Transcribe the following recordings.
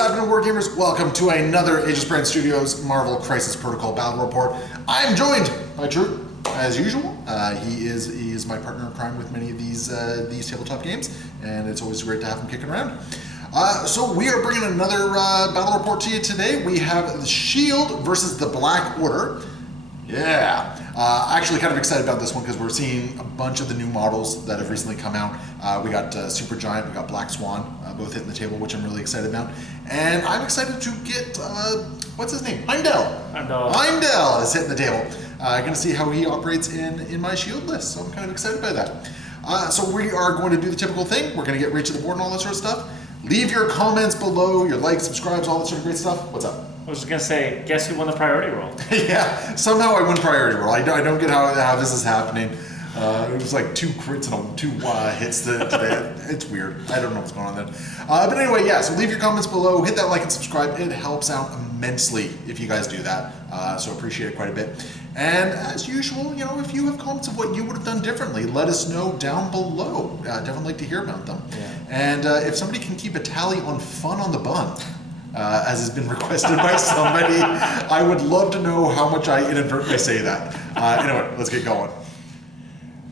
happening, Wargamers? Welcome to another Aegis Brand Studios Marvel Crisis Protocol Battle Report. I am joined by Drew, as usual. He is my partner in crime with many of these tabletop games, and it's always great to have him kicking around. So we are bringing another battle report to you today. We have the Shield versus the Black Order. Yeah. Actually kind of excited about this one because we're seeing a bunch of the new models that have recently come out. We got Super Giant, we got Black Swan, both hitting the table, which I'm really excited about. And I'm excited to get, what's his name? Heimdall is hitting the table. Going to see how he operates in my Shield list, so I'm kind of excited by that. So we are going to do the typical thing. We're going to get right to the board and all that sort of stuff. Leave your comments below, your likes, subscribes, all that sort of great stuff. What's up? I was just going to say, guess who won the priority roll? Yeah, somehow I win priority roll. I don't get how this is happening. It was like 2 crits and 2 hits today. It's weird. I don't know what's going on there. But anyway, yeah, so leave your comments below. Hit that like and subscribe. It helps out immensely if you guys do that. So appreciate it quite a bit. And as usual, you know, if you have comments of what you would have done differently, let us know down below. Definitely like to hear about them. Yeah. And if somebody can keep a tally on fun on the bun, as has been requested by somebody, I would love to know how much I inadvertently say that. Anyway, let's get going.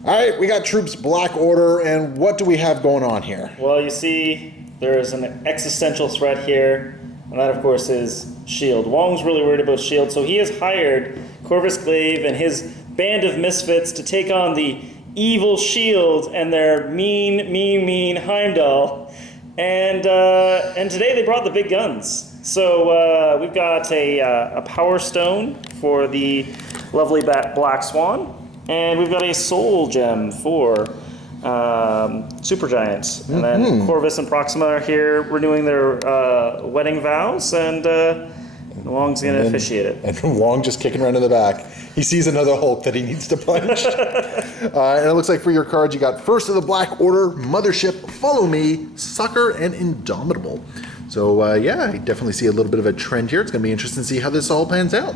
All right, we got troops Black Order, and what do we have going on here? Well, you see, there is an existential threat here, and that, of course, is Shield. Wong's really worried about Shield, so he has hired Corvus Glaive and his band of misfits to take on the evil Shield and their mean Heimdall. And today they brought the big guns. So we've got a Power Stone for the lovely Black Swan. And we've got a Soul Gem for Super Giants. And then Corvus and Proxima are here renewing their wedding vows, and Wong's going to officiate it. And Wong just kicking around in the back. He sees another Hulk that he needs to punch. And it looks like for your cards, you got First of the Black Order, Mothership, Follow Me, Sucker, and Indomitable. So yeah, I definitely see a little bit of a trend here. It's going to be interesting to see how this all pans out.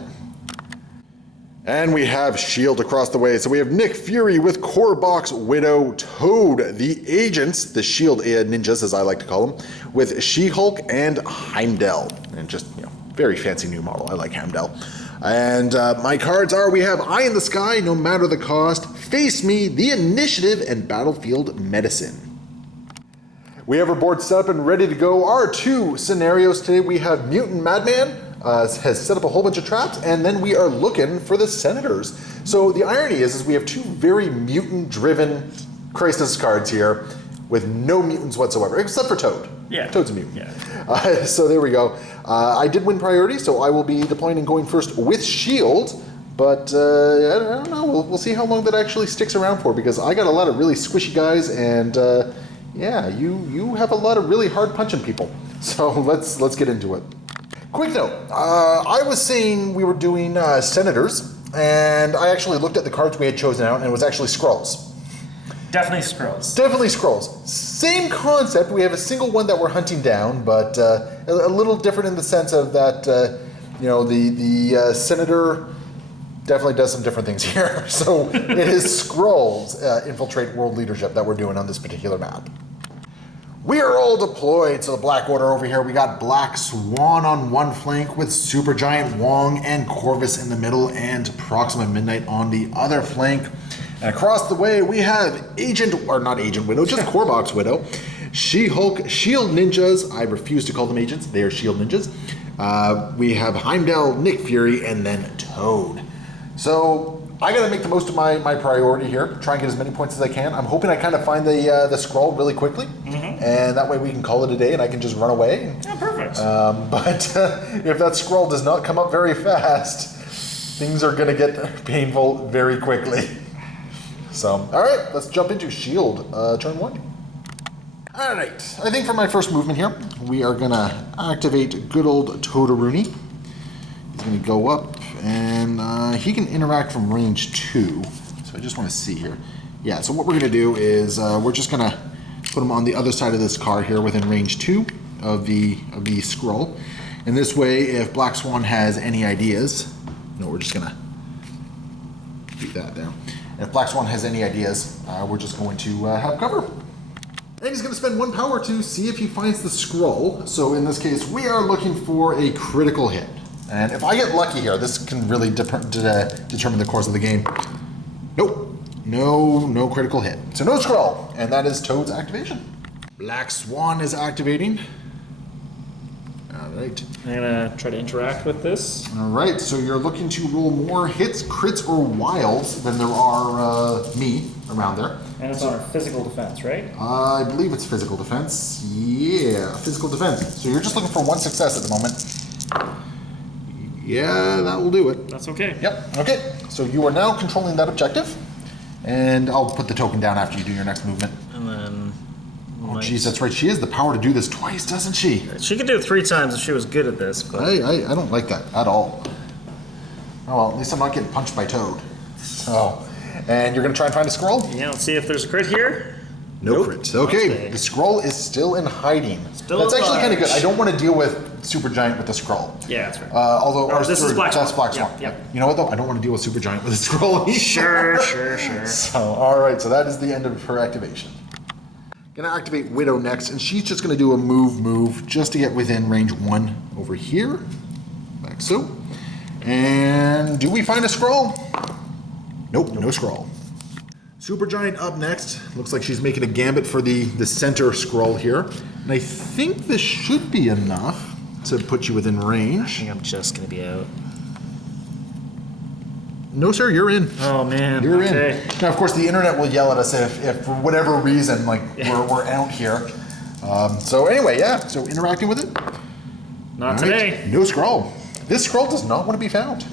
And we have Shield across the way. So we have Nick Fury with Core Box, Widow, Toad, the Agents, the Shield ninjas as I like to call them, with She-Hulk and Heimdall. And just, you know, very fancy new model. I like Heimdall. And my cards are, we have Eye in the Sky, No Matter the Cost, Face Me, The Initiative, and Battlefield Medicine. We have our board set up and ready to go. Our 2 scenarios today, we have Mutant Madman, has set up a whole bunch of traps, and then we are looking for the Senators. So the irony is we have 2 very mutant-driven Crisis cards here with no mutants whatsoever, except for Toad. Yeah. Toad's a mutant. Yeah. So there we go. I did win priority, so I will be deploying and going first with Shield, but I don't know. We'll see how long that actually sticks around for, because I got a lot of really squishy guys, and yeah, you have a lot of really hard punching people. So let's get into it. Quick note, I was saying we were doing Senators, and I actually looked at the cards we had chosen out, and it was actually Skrulls. Definitely Skrulls. Definitely Skrulls. Same concept, we have a single one that we're hunting down, but a little different in the sense of that, you know, the Senator definitely does some different things here. So it is Skrulls infiltrate world leadership that we're doing on this particular map. We are all deployed, so the Black Order over here, we got Black Swan on one flank with Super Giant Wong and Corvus in the middle and Proxima Midnight on the other flank. And across the way, we have Widow, just Core Box Widow, She-Hulk, Shield Ninjas, I refuse to call them agents, they are Shield Ninjas. We have Heimdall, Nick Fury, and then Toad. So I gotta make the most of my priority here, try and get as many points as I can. I'm hoping I kind of find the Skrull really quickly, and that way we can call it a day and I can just run away. Yeah, perfect. But if that Skrull does not come up very fast, things are gonna get painful very quickly. So, all right, let's jump into Shield, turn 1. All right, I think for my first movement here, we are gonna activate good old Todaruni. He's gonna go up, and he can interact from range 2. So I just want to see here. Yeah, so what we're gonna do is we're just gonna put him on the other side of this car here within range 2 of the Skrull. And this way, if Black Swan has any ideas, no, we're just gonna do that there. If Black Swan has any ideas, we're just going to have cover. And he's going to spend 1 power to see if he finds the Skrull. So in this case, we are looking for a critical hit. And if I get lucky here, this can really determine the course of the game. Nope. No critical hit. So no Skrull. And that is Toad's activation. Black Swan is activating. Alright. I'm gonna try to interact with this. Alright, so you're looking to roll more hits, crits, or wilds than there are me around there. And it's on our physical defense, right? I believe it's physical defense. Yeah, physical defense. So you're just looking for 1 success at the moment. Yeah, that will do it. That's okay. Yep, okay. So you are now controlling that objective. And I'll put the token down after you do your next movement. And then... Oh, geez, that's right. She has the power to do this twice, doesn't she? She could do it 3 times if she was good at this, but... I don't like that at all. Oh, well, at least I'm not getting punched by Toad. So, and you're going to try and find a Skrull? Yeah, let's see if there's a crit here. No crit. Okay, the Skrull is still in hiding. That's actually kind of good. I don't want to deal with Supergiant with the Skrull. Yeah, that's right. Although this is Black Swan. That's Black Swan. Yeah. You know what though? I don't want to deal with Supergiant with a Skrull either. Sure. So, alright, so that is the end of her activation. Gonna activate Widow next, and she's just gonna do a move just to get within range 1 over here. Like so. And do we find a Skrull? Nope, no Skrull. Supergiant up next. Looks like she's making a gambit for the center Skrull here. And I think this should be enough to put you within range. I think I'm just gonna be out. No, sir, you're in. Oh man, You're okay. in. Now, of course, the internet will yell at us if for whatever reason, like we're out here. So anyway, yeah. So interacting with it. Not All today. right. No Skrull. This Skrull does not want to be found.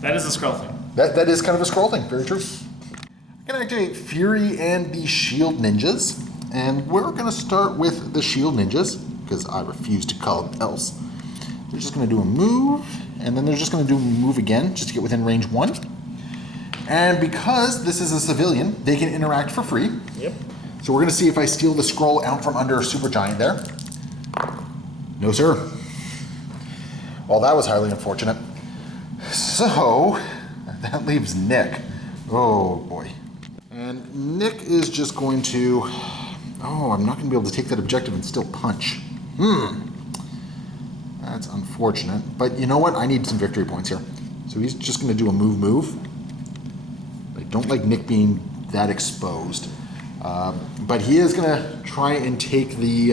That is a Skrull thing. That is kind of a Skrull thing. Very true. I'm gonna activate Fury and the Shield Ninjas, and we're gonna start with the Shield Ninjas because I refuse to call them else. They're just gonna do a move, and then they're just gonna do a move again just to get within range 1. And because this is a civilian, they can interact for free. Yep. So we're gonna see if I steal the Skrull out from under Supergiant there. No, sir. Well, that was highly unfortunate. So that leaves Nick. Oh boy. And Nick is just going to, I'm not gonna be able to take that objective and still punch. That's unfortunate, but you know what? I need some victory points here. So he's just gonna do a move. I don't like Nick being that exposed. But he is gonna try and take the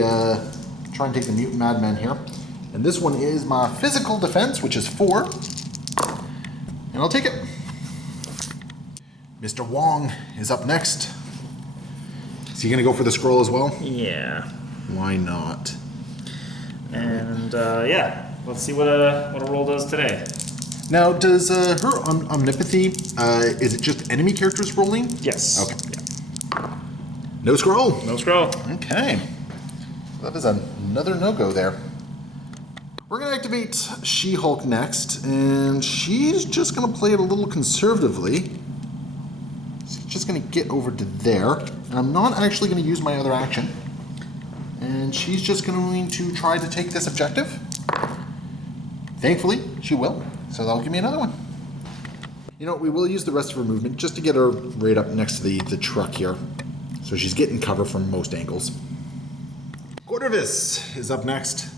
Mutant Madman here. And this one is my physical defense, which is 4. And I'll take it. Mr. Wong is up next. Is he gonna go for the Skrull as well? Yeah. Why not? And yeah, let's see what a roll does today. Now, does her omnipathy, is it just enemy characters rolling? Yes. Okay. No Skrull. No Skrull. Okay. That is another no-go there. We're gonna activate She-Hulk next, and she's just gonna play it a little conservatively. She's just gonna get over to there, and I'm not actually gonna use my other action. And she's just going to try to take this objective. Thankfully, she will, so that'll give me another one. You know, we will use the rest of her movement just to get her right up next to the truck here. So she's getting cover from most angles. Corvus is up next.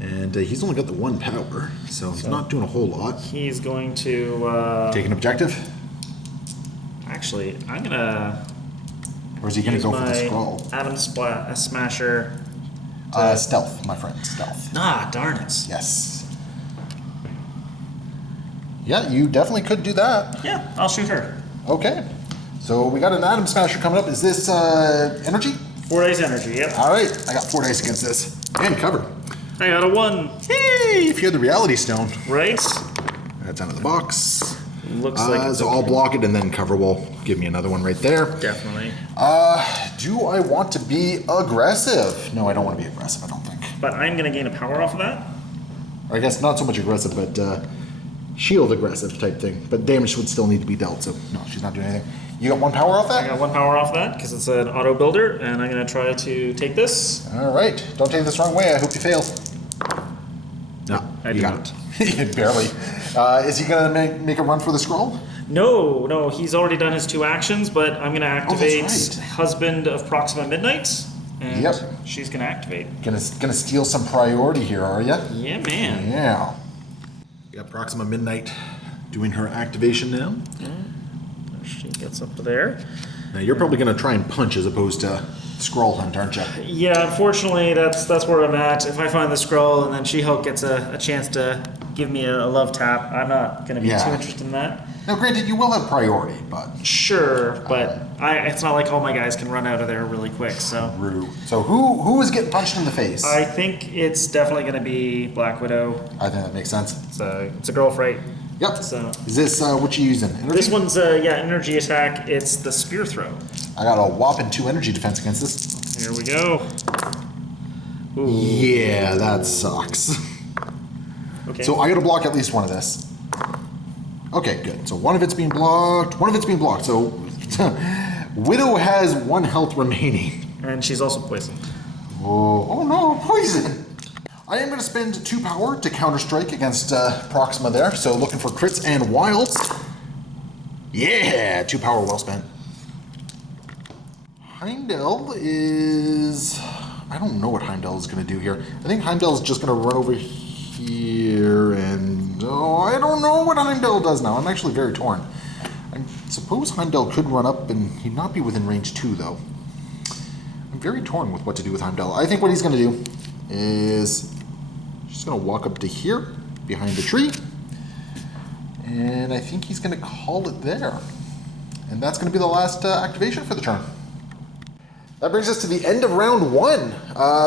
And he's only got the 1 power, so he's not doing a whole lot. He's going to... Take an objective? Actually, I'm gonna... Or is he going to go for the Skrull? Atom Smasher. Stealth, my friend, stealth. Ah, darn it. Yes. Yeah, you definitely could do that. Yeah, I'll shoot her. Okay. So we got an Atom Smasher coming up. Is this energy? 4 dice energy, yep. All right, I got 4 dice against this. And cover. I got a 1. Hey, if you had the Reality Stone. Right? That's out of the box. Looks like it's so okay. I'll block it and then cover will give me another one right there. Definitely. Do I want to be aggressive? No, I don't want to be aggressive, I don't think. But I'm gonna gain a power off of that? Or I guess not so much aggressive, but shield aggressive type thing. But damage would still need to be dealt, so no, she's not doing anything. You got 1 power off that? I got 1 power off that because it's an auto builder, and I'm gonna try to take this. All right, don't take this the wrong way. I hope you fail. No, I you did got not. it. Barely. Is he gonna make a run for the Skrull? No, he's already done his 2 actions, but I'm gonna activate right. Husband of Proxima Midnight, and Yep. she's gonna activate. Gonna steal some priority here, are ya? Yeah, man. Yeah. We got Proxima Midnight doing her activation now. She gets up to there. Now you're probably gonna try and punch as opposed to Skrull hunt, aren't you? Yeah, unfortunately, that's where I'm at. If I find the Skrull and then She-Hulk gets a chance to give me a love tap, I'm not going to be Yeah. too interested in that. Now, granted, you will have priority, but Sure, but it's not like all my guys can run out of there really quick, so... Rue. So who is getting punched in the face? I think it's definitely going to be Black Widow. I think that makes sense. It's a girl fright. Yep. So Is this what you using? Energy? this one's energy attack. It's the spear throw. I got a whopping 2 energy defense against this. Here we go. Ooh. Yeah, that sucks. Okay. So I got to block at least one of this. Okay, good. So one of it's being blocked. One of it's being blocked. So Widow has 1 health remaining. And she's also poisoned. Oh no, poison! I am going to spend 2 power to counter-strike against Proxima there. So looking for crits and wilds. Yeah, 2 power well spent. Heimdall is... I don't know what Heimdall is going to do here. I think Heimdall is just going to run over here and... Oh, I don't know what Heimdall does now. I'm actually very torn. I suppose Heimdall could run up and he'd not be within range 2, though. I'm very torn with what to do with Heimdall. I think what he's going to do is... Just going to walk up to here, behind the tree. And I think he's going to call it there. And that's going to be the last activation for the turn. That brings us to the end of round 1.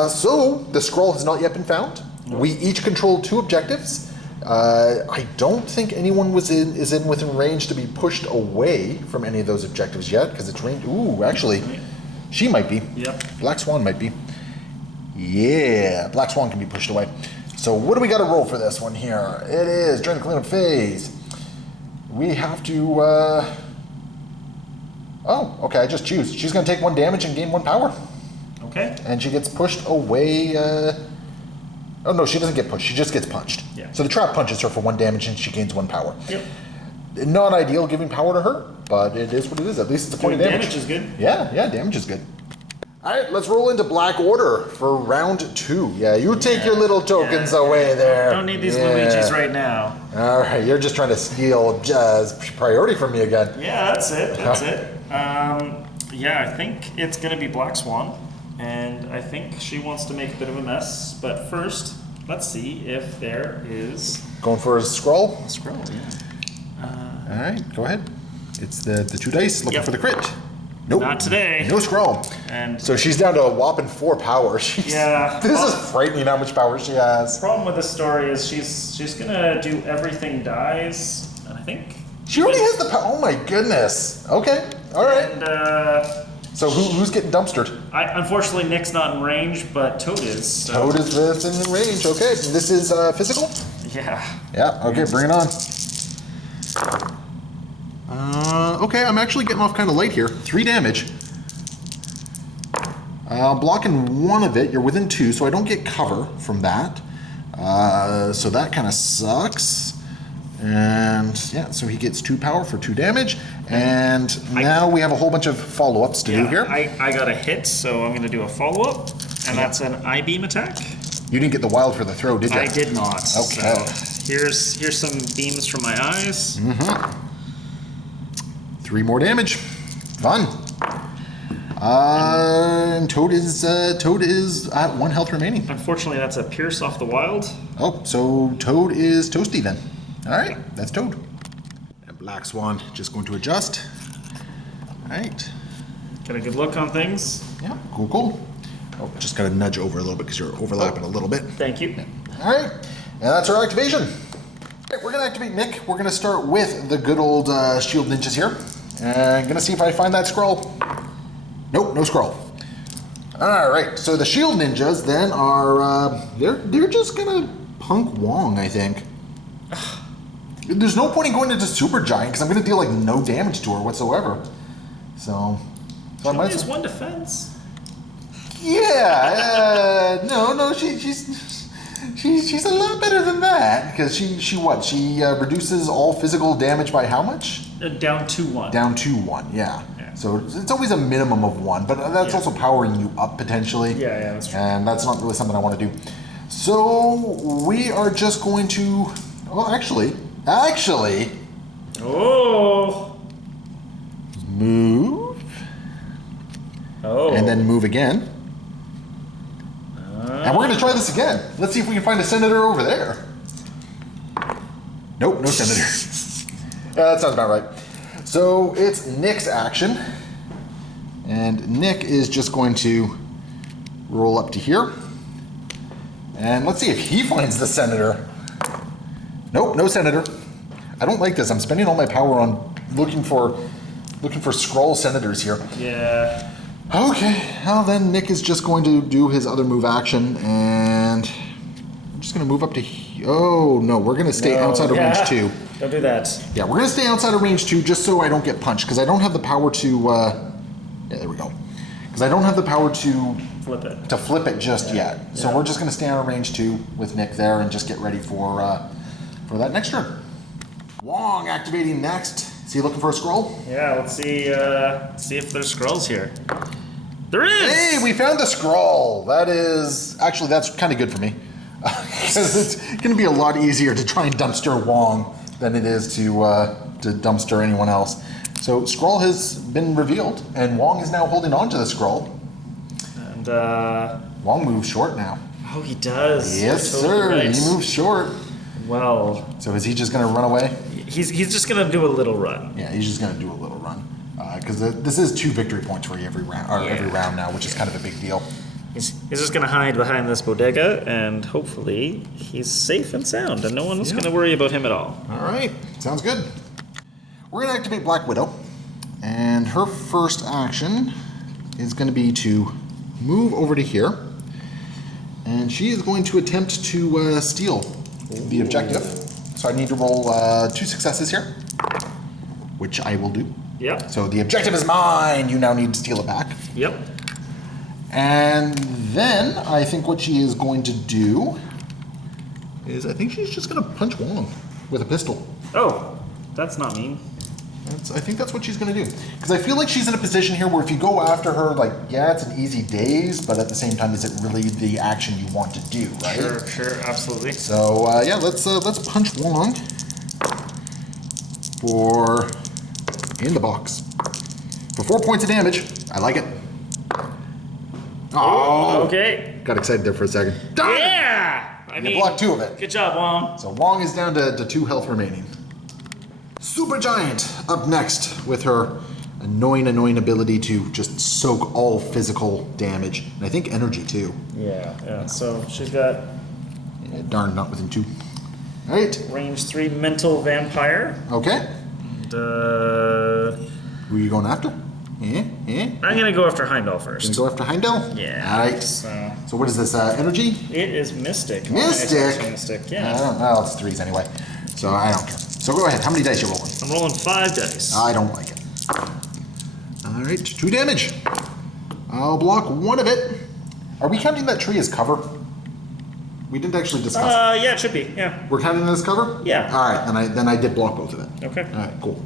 So the Skrull has not yet been found. We each control 2 objectives. I don't think anyone is within range to be pushed away from any of those objectives yet, because it's range. Ooh, actually, she might be. Yep. Black Swan might be. Yeah, Black Swan can be pushed away. So what do we got to roll for this one here? It is during the cleanup phase. We have to. Oh, okay, I just choose. She's going to take 1 damage and gain 1 power. Okay. And she gets pushed away. Oh, no, she doesn't get pushed. She just gets punched. Yeah. So the trap punches her for 1 damage and she gains 1 power. Yep. Not ideal giving power to her, but it is what it is. At least it's a point of Doing damage. damage is good. Yeah, damage is good. All right, let's roll into Black Order for round 2. Yeah, you take your little tokens away there. Don't need these Luigi's right now. All right, you're just trying to steal priority from me again. Yeah, that's it. That's it. Yeah, I think it's going to be Black Swan, and I think she wants to make a bit of a mess. But first, let's see if there is Going for a Skrull? a Skrull. Yeah. All right, go ahead. It's the 2 dice looking Yep. for the crit. Nope. Not today. No Skrull. And So she's down to a whopping 4 power. Yeah. This is frightening how much power she has. the problem with this story is she's gonna do everything dies, and I think. She already has the power. Oh my goodness. Okay. All right. And So who's getting dumpstered? unfortunately, Nick's not in range, but Toad is. So. Toad is this in range. Okay. This is physical? Yeah. Yeah. Okay. Bring it on. Okay. I'm actually getting off kind of light here. 3 damage. Blocking 1 of it. You're within 2, so I don't get cover from that. So that kind of sucks. And yeah, so he gets 2 power for 2 damage. And now we have a whole bunch of follow-ups to do here. I got a hit, so I'm going to do a follow-up, and that's an I-beam attack. You didn't get the wild for the throw, did you? I did not. Okay. So here's some beams from my eyes. 3 more damage. Fun. And Toad is at 1 health remaining. Unfortunately, that's a pierce off the wild. Oh, so Toad is toasty then. All right, that's Toad. And Black Swan just going to adjust. All right. Got a good look on things. Yeah, cool. Oh, just got to nudge over a little bit because you're overlapping a little bit. Thank you. All right, and that's our activation. Okay, we're going to activate Nick. We're going to start with the good old shield ninjas here. And going to see if I find that Skrull. Nope, no Skrull. All right, so the shield ninjas then are, they're just going to punk Wong, I think. There's no point in going into Super Giant because I'm going to deal like no damage to her whatsoever. So She I only might has as 1 defense. Yeah, no, she's She's a lot better than that because she what? She reduces all physical damage by how much? Down to 1. Down to 1. Yeah. So it's always a minimum of 1, but that's also powering you up potentially. Yeah, that's true. And that's not really something I want to do. So we are just going to. Well, actually. Oh. Move. Oh. And then move again. And we're going to try this again. Let's see if we can find a senator over there. Nope, no senator. That sounds about right. So it's Nick's action. And Nick is just going to roll up to here. And let's see if he finds the senator. Nope, no senator. I don't like this. I'm spending all my power on looking for Skrull senators here. Yeah. Okay, well then Nick is just going to do his other move action, and I'm just going to move up to oh no, we're going to stay outside of range 2. Don't do that. Yeah, we're going to stay outside of range 2 just so I don't get punched, because I don't have the power to, yeah, there we go. Because I don't have the power to flip it just yet. So we're just going to stay out of range 2 with Nick there and just get ready for that next turn. Wong activating next. Is he looking for a Skrull? Yeah, let's see if there's Skrulls here. There is! Hey, we found the Skrull. That's kind of good for me. Because it's going to be a lot easier to try and dumpster Wong than it is to dumpster anyone else. So Skrull has been revealed, and Wong is now holding on to the Skrull. And Wong moves short now. Oh, he does. Yes, Totally sir. right. He moves short. Well, so is he just going to run away? He's just going to do a little run. Yeah, he's just going to do a little run. Because this is 2 victory points for you every round now, which is kind of a big deal. He's just going to hide behind this bodega, and hopefully he's safe and sound, and no one's going to worry about him at all. All right, sounds good. We're going to activate Black Widow, and her first action is going to be to move over to here, and she is going to attempt to steal the objective. So I need to roll 2 successes here, which I will do. Yep. So the objective is mine. You now need to steal it back. Yep. And then I think what she is going to do is I think she's just going to punch Wong with a pistol. Oh, that's not mean. I think that's what she's going to do. Because I feel like she's in a position here where if you go after her, like, yeah, it's an easy daze, but at the same time, is it really the action you want to do, right? Sure, absolutely. So, yeah, let's punch Wong for in the box. For 4 points of damage. I like it. Oh! Okay. Got excited there for a second. Darn! Yeah! I mean, blocked 2 of it. Good job, Wong. So Wong is down to 2 health remaining. Super Giant up next with her annoying ability to just soak all physical damage. And I think energy too. Yeah. So she's got... Yeah, darn, not within 2. All right. Range 3 mental vampire. Okay. And, who are you going after? I'm going to go after Heimdall first. Gonna go after Heimdall? Yeah. All right. So what is this, energy? It is Mystic. Mystic? Mystic, yeah. Well, it's 3s anyway. So I don't care. So go ahead. How many dice you rolling? I'm rolling 5 dice. I don't like it. All right, 2 damage. I'll block 1 of it. Are we counting that tree as cover? We didn't actually discuss it. Yeah, it should be. Yeah. We're counting it as cover? Yeah. All right, then I did block both of it. Okay. All right, cool.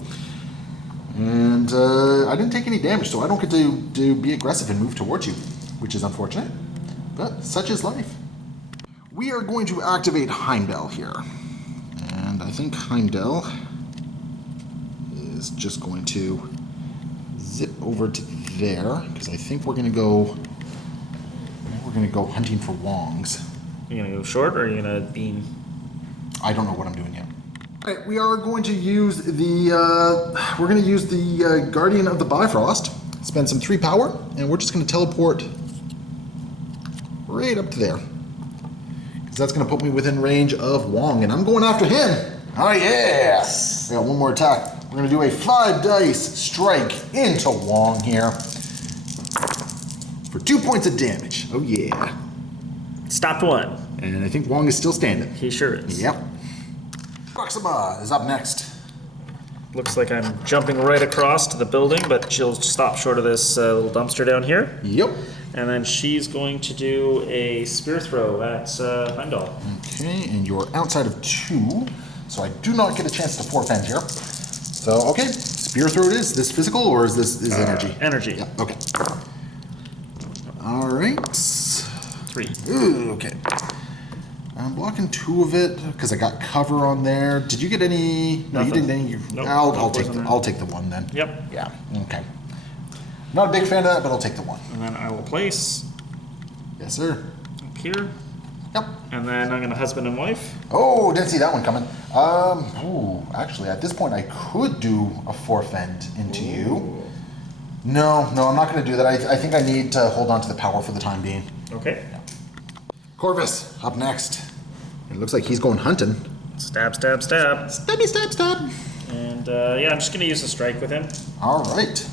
And I didn't take any damage, so I don't get to be aggressive and move towards you, which is unfortunate. But such is life. We are going to activate Heimdall here. And I think Heimdall is just going to zip over to there, because I think we're going to go hunting for Wongs. You gonna go short or are you gonna beam? I don't know what I'm doing yet. All right, we are going to use the Guardian of the Bifrost. Spend some 3 power, and we're just going to teleport right up to there. Because that's going to put me within range of Wong, and I'm going after him. Oh yeah! I got 1 more attack. We're going to do a 5 dice strike into Wong here for 2 points of damage. Oh yeah! Stopped 1. And I think Wong is still standing. He sure is. Yep. Proxima is up next. Looks like I'm jumping right across to the building, but she'll stop short of this little dumpster down here. Yep. And then she's going to do a spear throw at Heimdall. Okay, and you're outside of 2, so I do not get a chance to forfend here. So, okay, spear throw it is. This physical or is this energy? Energy. Yeah, okay. All right. 3. Ooh, okay. I'm blocking 2 of it because I got cover on there. Did you get any? No, you Nothing. didn't. Nope, I'll take wasn't the there. I'll take the 1 then. Yep. Yeah. Okay. Not a big fan of that, but I'll take the 1. And then I will place Yes, sir. up here. Yep. And then I'm going to husband and wife. Oh, didn't see that one coming. Ooh, actually, at this point, I could do a forfend into you. No, I'm not going to do that. I think I need to hold on to the power for the time being. Okay. Corvus, up next. It looks like he's going hunting. Stab, stab, stab. Stabby, stab, stab. And yeah, I'm just going to use the strike with him. All right.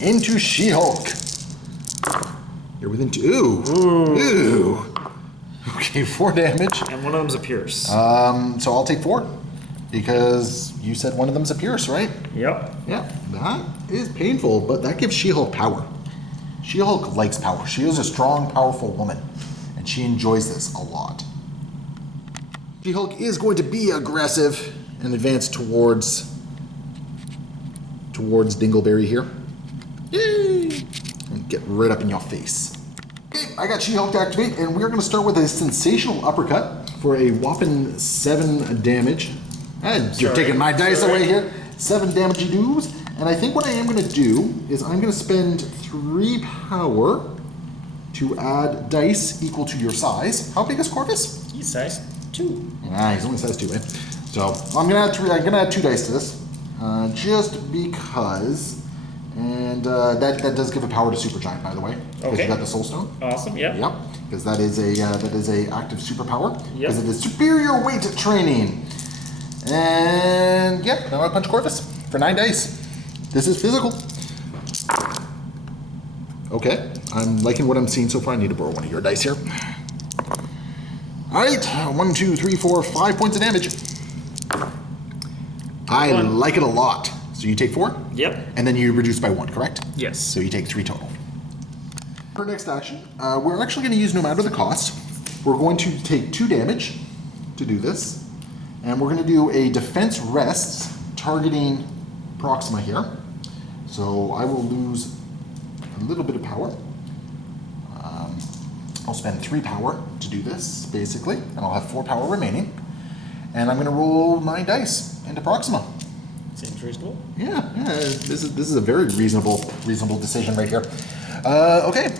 Into She-Hulk. You're within 2. Ooh. Okay, 4 damage. And one of them's a pierce. So I'll take 4 because you said one of them's a pierce, right? Yep. Yeah, that is painful, but that gives She-Hulk power. She-Hulk likes power. She is a strong, powerful woman, and she enjoys this a lot. She-Hulk is going to be aggressive and advance towards Dingleberry here. Yay! And get right up in your face. Okay, I got She-Hulk to activate, and we're going to start with a sensational uppercut for a whopping 7 damage. And you're taking my dice away here. 7 damage you do. And I think what I am going to do is I'm going to spend 3 power to add dice equal to your size. How big is Corvus? He's size 2. Ah, he's only size 2, eh? So I'm gonna add 2 dice to this, just because, and that does give a power to Supergiant, by the way, because Okay. you got the Soul Stone. Awesome, yep. Yep, because that is a active superpower. Yep. Because it is superior weight training. And yep, now I punch Corvus for 9 dice. This is physical. Okay, I'm liking what I'm seeing so far. I need to borrow one of your dice here. All right, 1, 2, 3, 4, 5 points of damage. I like it a lot. So you take 4? Yep. And then you reduce by 1, correct? Yes. So you take 3 total. For next action, we're actually going to use no matter the cost. We're going to take 2 damage to do this. And we're going to do a defense rests targeting Proxima here. So I will lose a little bit of power. I'll spend 3 power to do this, basically, and I'll have 4 power remaining. And I'm going to roll 9 dice into Proxima. Seems reasonable. Yeah, this is a very reasonable decision right here. Okay.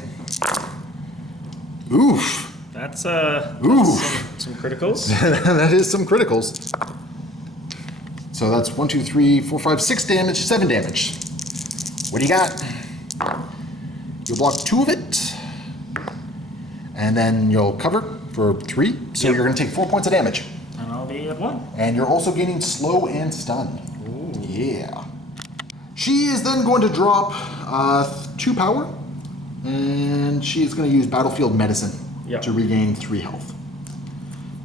Oof. That's Oof. some criticals. That is some criticals. So that's 1, 2, 3, 4, 5, 6 damage, 7 damage. What do you got? You'll block 2 of it. And then you'll cover for 3. So Yep. you're going to take 4 points of damage. And I'll be at 1. And you're also gaining slow and stun. Ooh. Yeah. She is then going to drop 2 power. And she is going to use Battlefield Medicine Yep. to regain 3 health.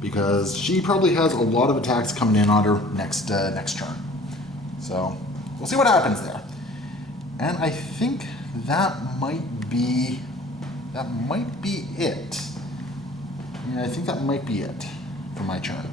Because she probably has a lot of attacks coming in on her next turn. So we'll see what happens there. And I think that might be it. Yeah, I think that might be it for my turn.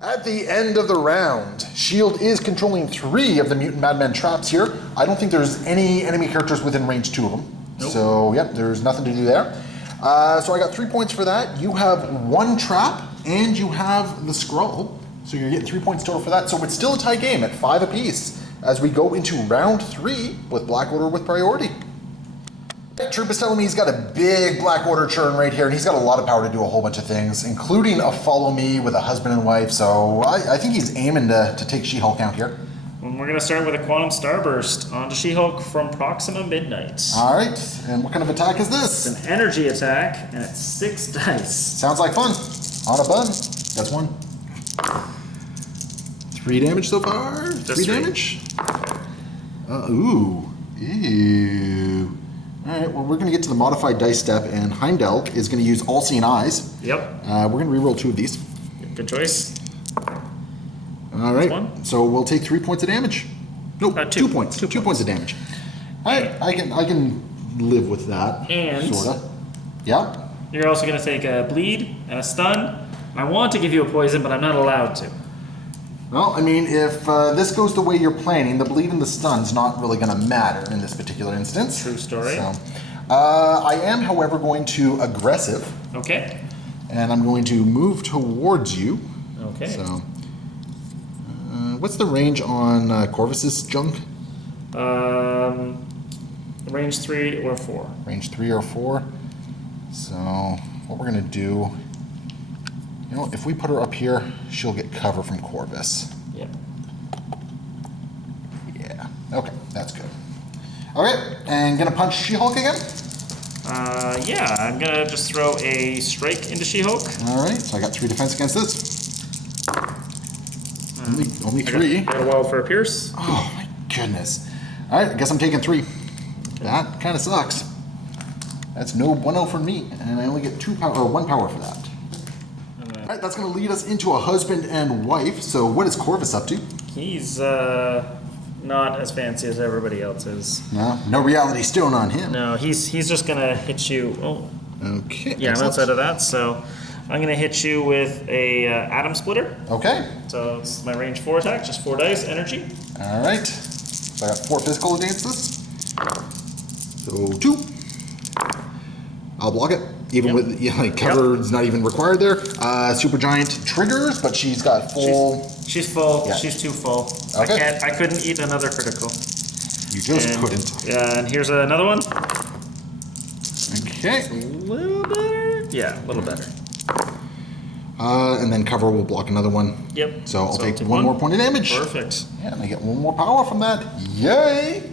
At the end of the round, Shield is controlling 3 of the Mutant Madman traps here. I don't think there's any enemy characters within range 2 of them. Nope. So, yep, there's nothing to do there. So I got 3 points for that. You have 1 trap, and you have the Skrull. So you're getting 3 points total for that. So it's still a tie game at 5 apiece as we go into round 3 with Black Order with priority. Troop is telling me he's got a big Black Order churn right here, and he's got a lot of power to do a whole bunch of things, including a follow me with a husband and wife. So I think he's aiming to take She-Hulk out here. And we're going to start with a Quantum Starburst onto She-Hulk from Proxima Midnight. All right, and what kind of attack is this? It's an energy attack, and it's 6 dice. Sounds like fun. On a bun. That's 1. 3 damage so far. Just 3 3. damage. Ooh. Ew. All right, well, we're going to get to the modified dice step, and Heimdall is going to use All-Seeing Eyes. Yep. We're going to reroll 2 of these. Good choice. All right. One. So we'll take 3 points of damage. Nope, 2 points. 2 points of damage. All right, I can live with that. And sorta. Yeah. you're also going to take a bleed and a stun. I want to give you a poison, but I'm not allowed to. Well, I mean, if this goes the way you're planning, the bleed and the stun's not really going to matter in this particular instance. True story. So, I am, however, going to aggressive. Okay. And I'm going to move towards you. Okay. So, what's the range on Corvus's junk? Range 3 or 4. Range 3 or 4. So, what we're going to do, you know, if we put her up here, she'll get cover from Corvus. Yep. Yeah. Okay, that's good. Okay, and gonna punch She-Hulk again? Yeah, I'm going to just throw a strike into She-Hulk. All right, so I got 3 defense against this. Only 3. Got a wild for a pierce. Oh my goodness. All right, I guess I'm taking 3. That kind of sucks. That's no bueno for me, and I only get 2 power or 1 power for that. All right, that's going to lead us into a husband and wife. So, what is Corvus up to? He's not as fancy as everybody else is. No reality stone on him. No, he's just gonna hit you. Oh, Okay. yeah, I'm outside of that, so I'm gonna hit you with a atom splitter. Okay. So it's my range 4 attack, just 4 dice, energy. All right. So I got 4 physical against this. So 2. I'll block it. Even with cover is not even required there. Supergiant triggers, but she's got full. She's full. Yeah. She's too full. Okay. I couldn't eat another critical. You just couldn't. Yeah, and here's another one. Okay. A little better. Yeah, a little better. And then cover will block another one. Yep. So I'll take 1 more point of damage. Perfect. Yeah, and I get 1 more power from that. Yay!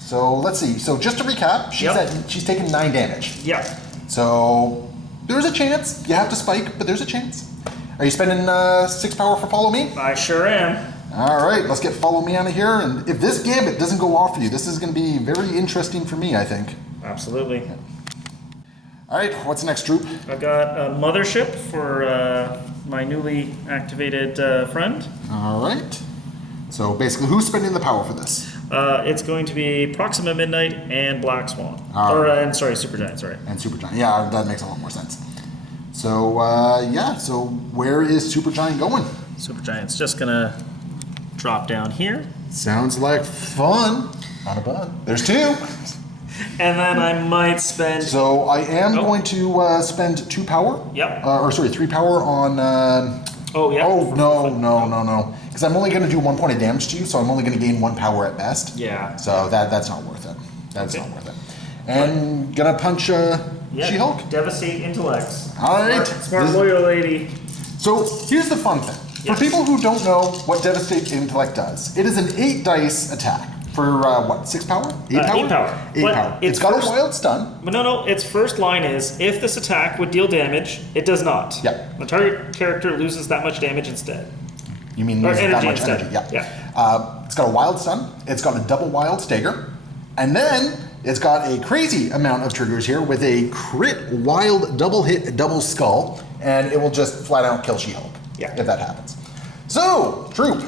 So let's see. So just to recap, she's taken 9 damage. Yeah. So there's a chance. You have to spike, but there's a chance. Are you spending 6 power for Follow Me? I sure am. All right, let's get Follow Me out of here. And if this gambit doesn't go off for you, this is going to be very interesting for me, I think. Absolutely. Yeah. All right, what's the next troop? I've got a mothership for my newly activated friend. All right. So basically, who's spending the power for this? It's going to be Proxima Midnight and Black Swan. Supergiant, sorry. And Supergiant. Yeah, that makes a lot more sense. So, so where is Supergiant going? Supergiant's just going to drop down here. Sounds like fun. Not a bad. There's 2. And then I might spend... So I am going to spend 2 power. Yep. 3 power on... Oh, yeah. Oh, no. Because I'm only going to do 1 point of damage to you, so I'm only going to gain 1 power at best. Yeah. So that's not worth it. That's not worth it. And gonna punch She-Hulk? Devastate intellects. All right. Smart loyal lady. So here's the fun thing. Yes. For people who don't know what Devastate Intellect does, it is an 8 dice attack. For 6 power? 8 power? 8 power. 8 But power. its It's got first- a wild stun. But no, its first line is, if this attack would deal damage, it does not. Yeah. The target character loses that much damage instead. You mean Or loses that energy much instead. energy? Yeah. Yeah. It's got a wild stun. It's got a double wild stagger. And then it's got a crazy amount of triggers here with a crit wild double hit double skull. And it will just flat out kill She-Hulk. Yeah. If that happens. So, troop.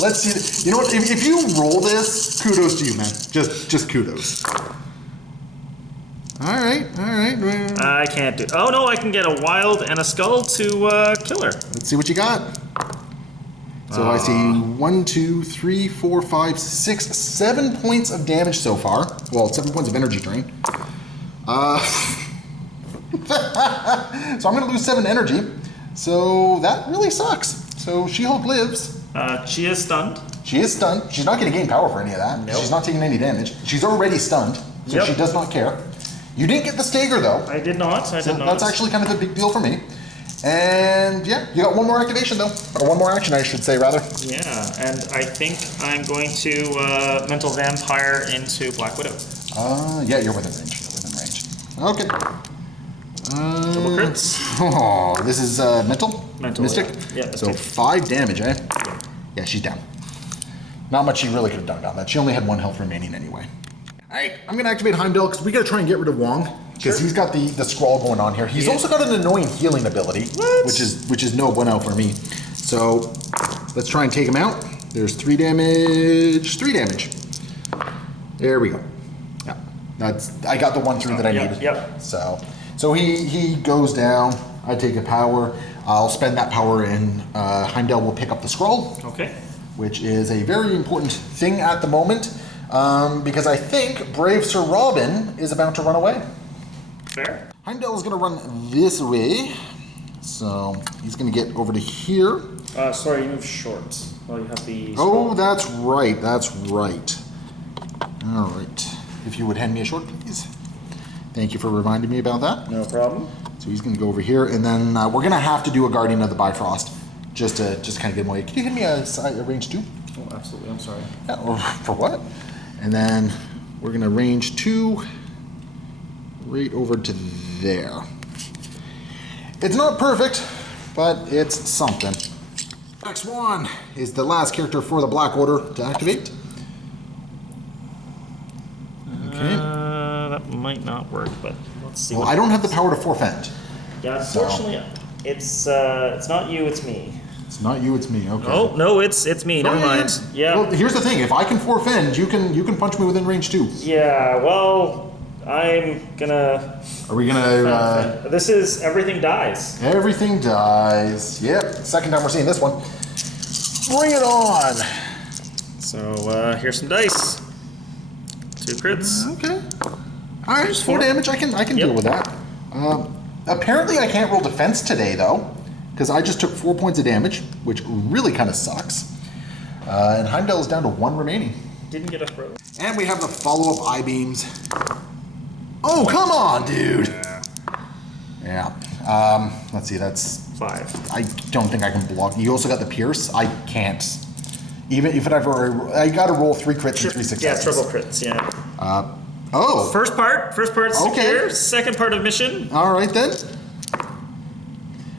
Let's see. You know what? If you roll this, kudos to you, man. Just kudos. All right. I can't do... Oh, no, I can get a wild and a skull to kill her. Let's see what you got. So I see 1, 2, 3, 4, 5, 6, 7 points of damage so far. Well, 7 points of energy drain. So I'm going to lose 7 energy. So that really sucks. So She-Hulk lives. She is stunned. She is stunned. She's not going to gain power for any of that. Nope. She's not taking any damage. She's already stunned, so Yep. she does not care. You didn't get the stagger, though. I did not. So that's actually kind of a big deal for me. And yeah, you got 1 more activation, though. Or 1 more action, I should say, rather. Yeah, and I think I'm going to mental vampire into Black Widow. Yeah, you're within range. Okay. Double crits. Oh, this is mental? Mental, Mystic? yeah, So Mystic. 5 damage, eh? Yeah, she's down. Not much she really could have done about that. She only had 1 health remaining anyway. Alright, I'm going to activate Heimdall because we got to try and get rid of Wong. Because he's got the Skrull going on here. He's also got an annoying healing ability, which is no bueno for me. So Let's try and take him out. There's 3 damage, 3 damage. There we go. Yeah, I got the 1 through that I needed. Yep. So he goes down. I take a power. I'll spend that power and Heimdall will pick up the Skrull. Okay. Which is a very important thing at the moment because I think Brave Sir Robin is about to run away. Fair. Heimdall is going to run this way. So he's going to get over to here. Sorry, you move short. Well, you have the... Oh, that's right. That's right. All right. If you would hand me a short, please. Thank you for reminding me about that. No problem. So he's going to go over here, and then we're going to have to do a Guardian of the Bifrost just to kind of get him away. Can you hit me a range 2? Oh, absolutely. I'm sorry. Yeah, or for what? And then we're going to range 2 right over to there. It's not perfect, but it's something. Next one is the last character for the Black Order to activate. Okay. That might not work, but let's see. Well, I don't have the power to forfend. Yeah, unfortunately, it's not you, it's me. It's not you, it's me. Okay. Oh no, it's me. Never mind. Yeah. Well, here's the thing: if I can forfend, you can punch me within range 2. Yeah. Well, I'm gonna. Are we gonna? This is everything dies. Everything dies. Yep. Second time we're seeing this one. Bring it on. So here's some dice. 2 crits. Okay. All right. 4 damage. I can deal with that. Apparently, I can't roll defense today though, because I just took 4 points of damage, which really kind of sucks. And Heimdall is down to 1 remaining. Didn't get a throw. And we have the follow-up eye beams. Oh, come on, dude. Yeah. Let's see. That's 5. I don't think I can block. You also got the pierce. I can't. Even if I got to roll 3 crits and 3 successes. Yeah, triple crits. Yeah. Oh. First part secure. Second part of mission. All right then.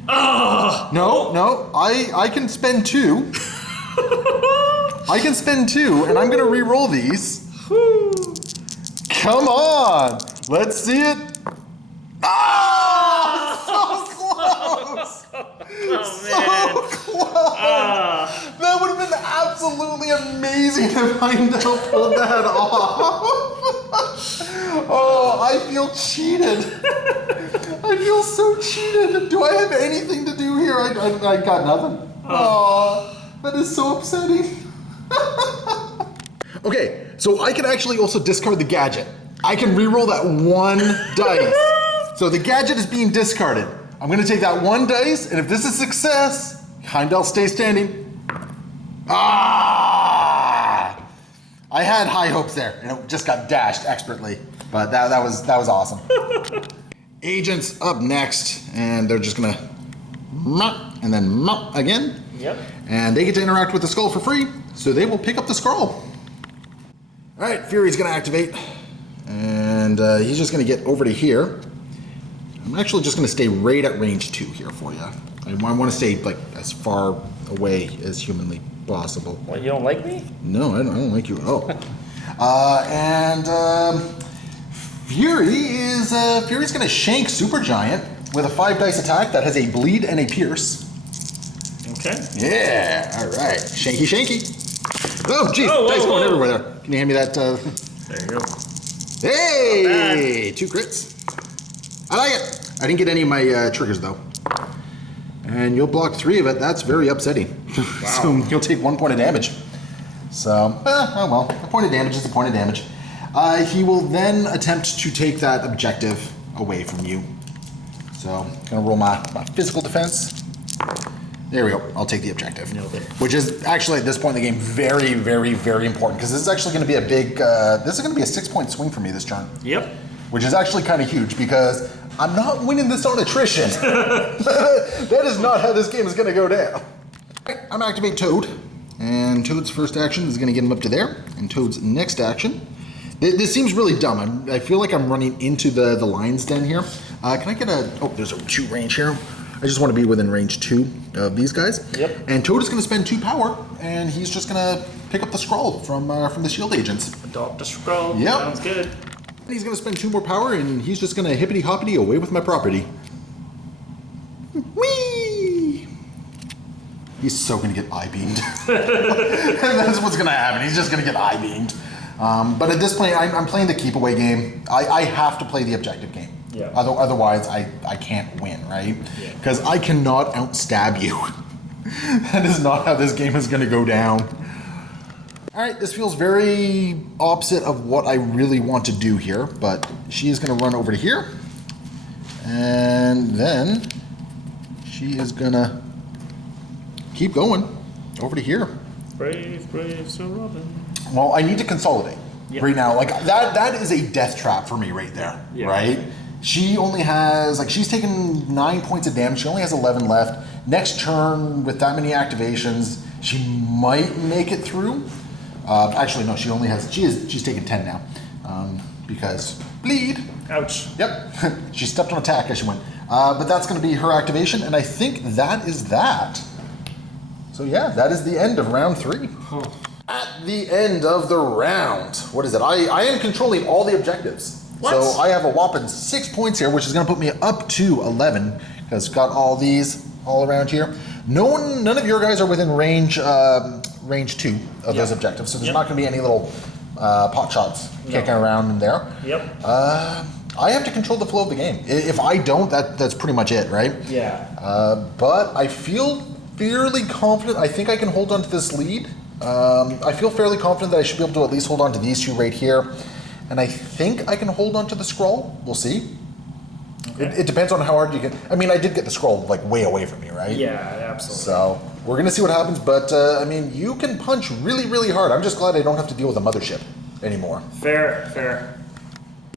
Oh. No. I can spend 2. I can spend 2, and I'm gonna re-roll these. Come on. Let's see it. Ah! So close. Oh, So close. That would have been absolutely amazing if Heimdall pulled that off. Oh, I feel cheated. I feel so cheated. Do I have anything to do here? I got nothing. Oh, that is so upsetting. Okay, so I can actually also discard the gadget. I can re-roll that 1 dice. So the gadget is being discarded. I'm gonna take that 1 dice, and if this is success, Heimdall stays standing. Ah! I had high hopes there, and it just got dashed expertly. But that was awesome. Agents up next, and they're just gonna mop, and then mop again. Yep. And they get to interact with the Skrull for free, so they will pick up the Skrull. All right, Fury's gonna activate, and he's just gonna get over to here. I'm actually just gonna stay right at range 2 here for you. I want to stay like as far away as humanly possible. What, you don't like me? No, I don't like you at all. Fury's gonna shank Supergiant with a 5 dice attack that has a bleed and a pierce. Okay. Yeah, all right. Shanky, shanky. Oh, geez, Oh, dice whoa, going whoa. everywhere there. Can you hand me that? There you go. Hey, 2 crits. I like it. I didn't get any of my triggers, though. And you'll block 3 of it. That's very upsetting. Wow. So you'll take 1 point of damage. So, oh well. A point of damage is a point of damage. He will then attempt to take that objective away from you. So, gonna roll my physical defense. There we go. I'll take the objective. Nailed it. Which is actually at this point in the game very, very, very important because this is actually going to be a big. This is going to be a 6-point swing for me this turn. Yep. Which is actually kind of huge because I'm not winning this on attrition. That is not how this game is going to go down. I'm activate Toad, and Toad's first action is going to get him up to there, and Toad's next action. This seems really dumb. I feel like I'm running into the lion's den here. Can I get a? Oh, there's a 2 range here. I just want to be within range 2 of these guys. Yep. And Toad is going to spend 2 power, and he's just going to pick up the Skrull from the shield agents. Adopt a Skrull. Yep. Sounds good. And he's going to spend 2 more power, and he's just going to hippity hoppity away with my property. Whee! He's so going to get eye-beamed. That's what's going to happen. He's just going to get eye-beamed. But at this point, I'm playing the keep-away game. I have to play the objective game. Yeah. Otherwise, I can't win, right? Because I cannot outstab you. That is not how this game is going to go down. All right, this feels very opposite of what I really want to do here, but she is going to run over to here. And then she is going to keep going over to here. Brave Sir Robin. Well, I need to consolidate right now. Like that is a death trap for me right there, right? She only has, like, she's taken 9 points of damage. She only has 11 left. Next turn, with that many activations, she might make it through. Actually, no, she's taken 10 now because bleed. Ouch. Yep, she stepped on attack as she went. But that's going to be her activation, and I think that is that. So yeah, that is the end of round 3. Huh. At the end of the round, what is it? I am controlling all the objectives. What? So I have a whopping 6 points here, which is going to put me up to 11 because got all these all around here. None of your guys are within range 2 of those objectives, so there's not going to be any little pot shots kicking around in there. Yep. I have to control the flow of the game. If I don't, that's pretty much it, right? Yeah. But I feel fairly confident. I think I can hold on to this lead. I feel fairly confident that I should be able to at least hold on to these 2 right here. And I think I can hold on to the Skrull. We'll see. Okay. It depends on how hard you can. I mean, I did get the Skrull like way away from me, right? Yeah, absolutely. So we're going to see what happens. But I mean, you can punch really, really hard. I'm just glad I don't have to deal with a mothership anymore. Fair.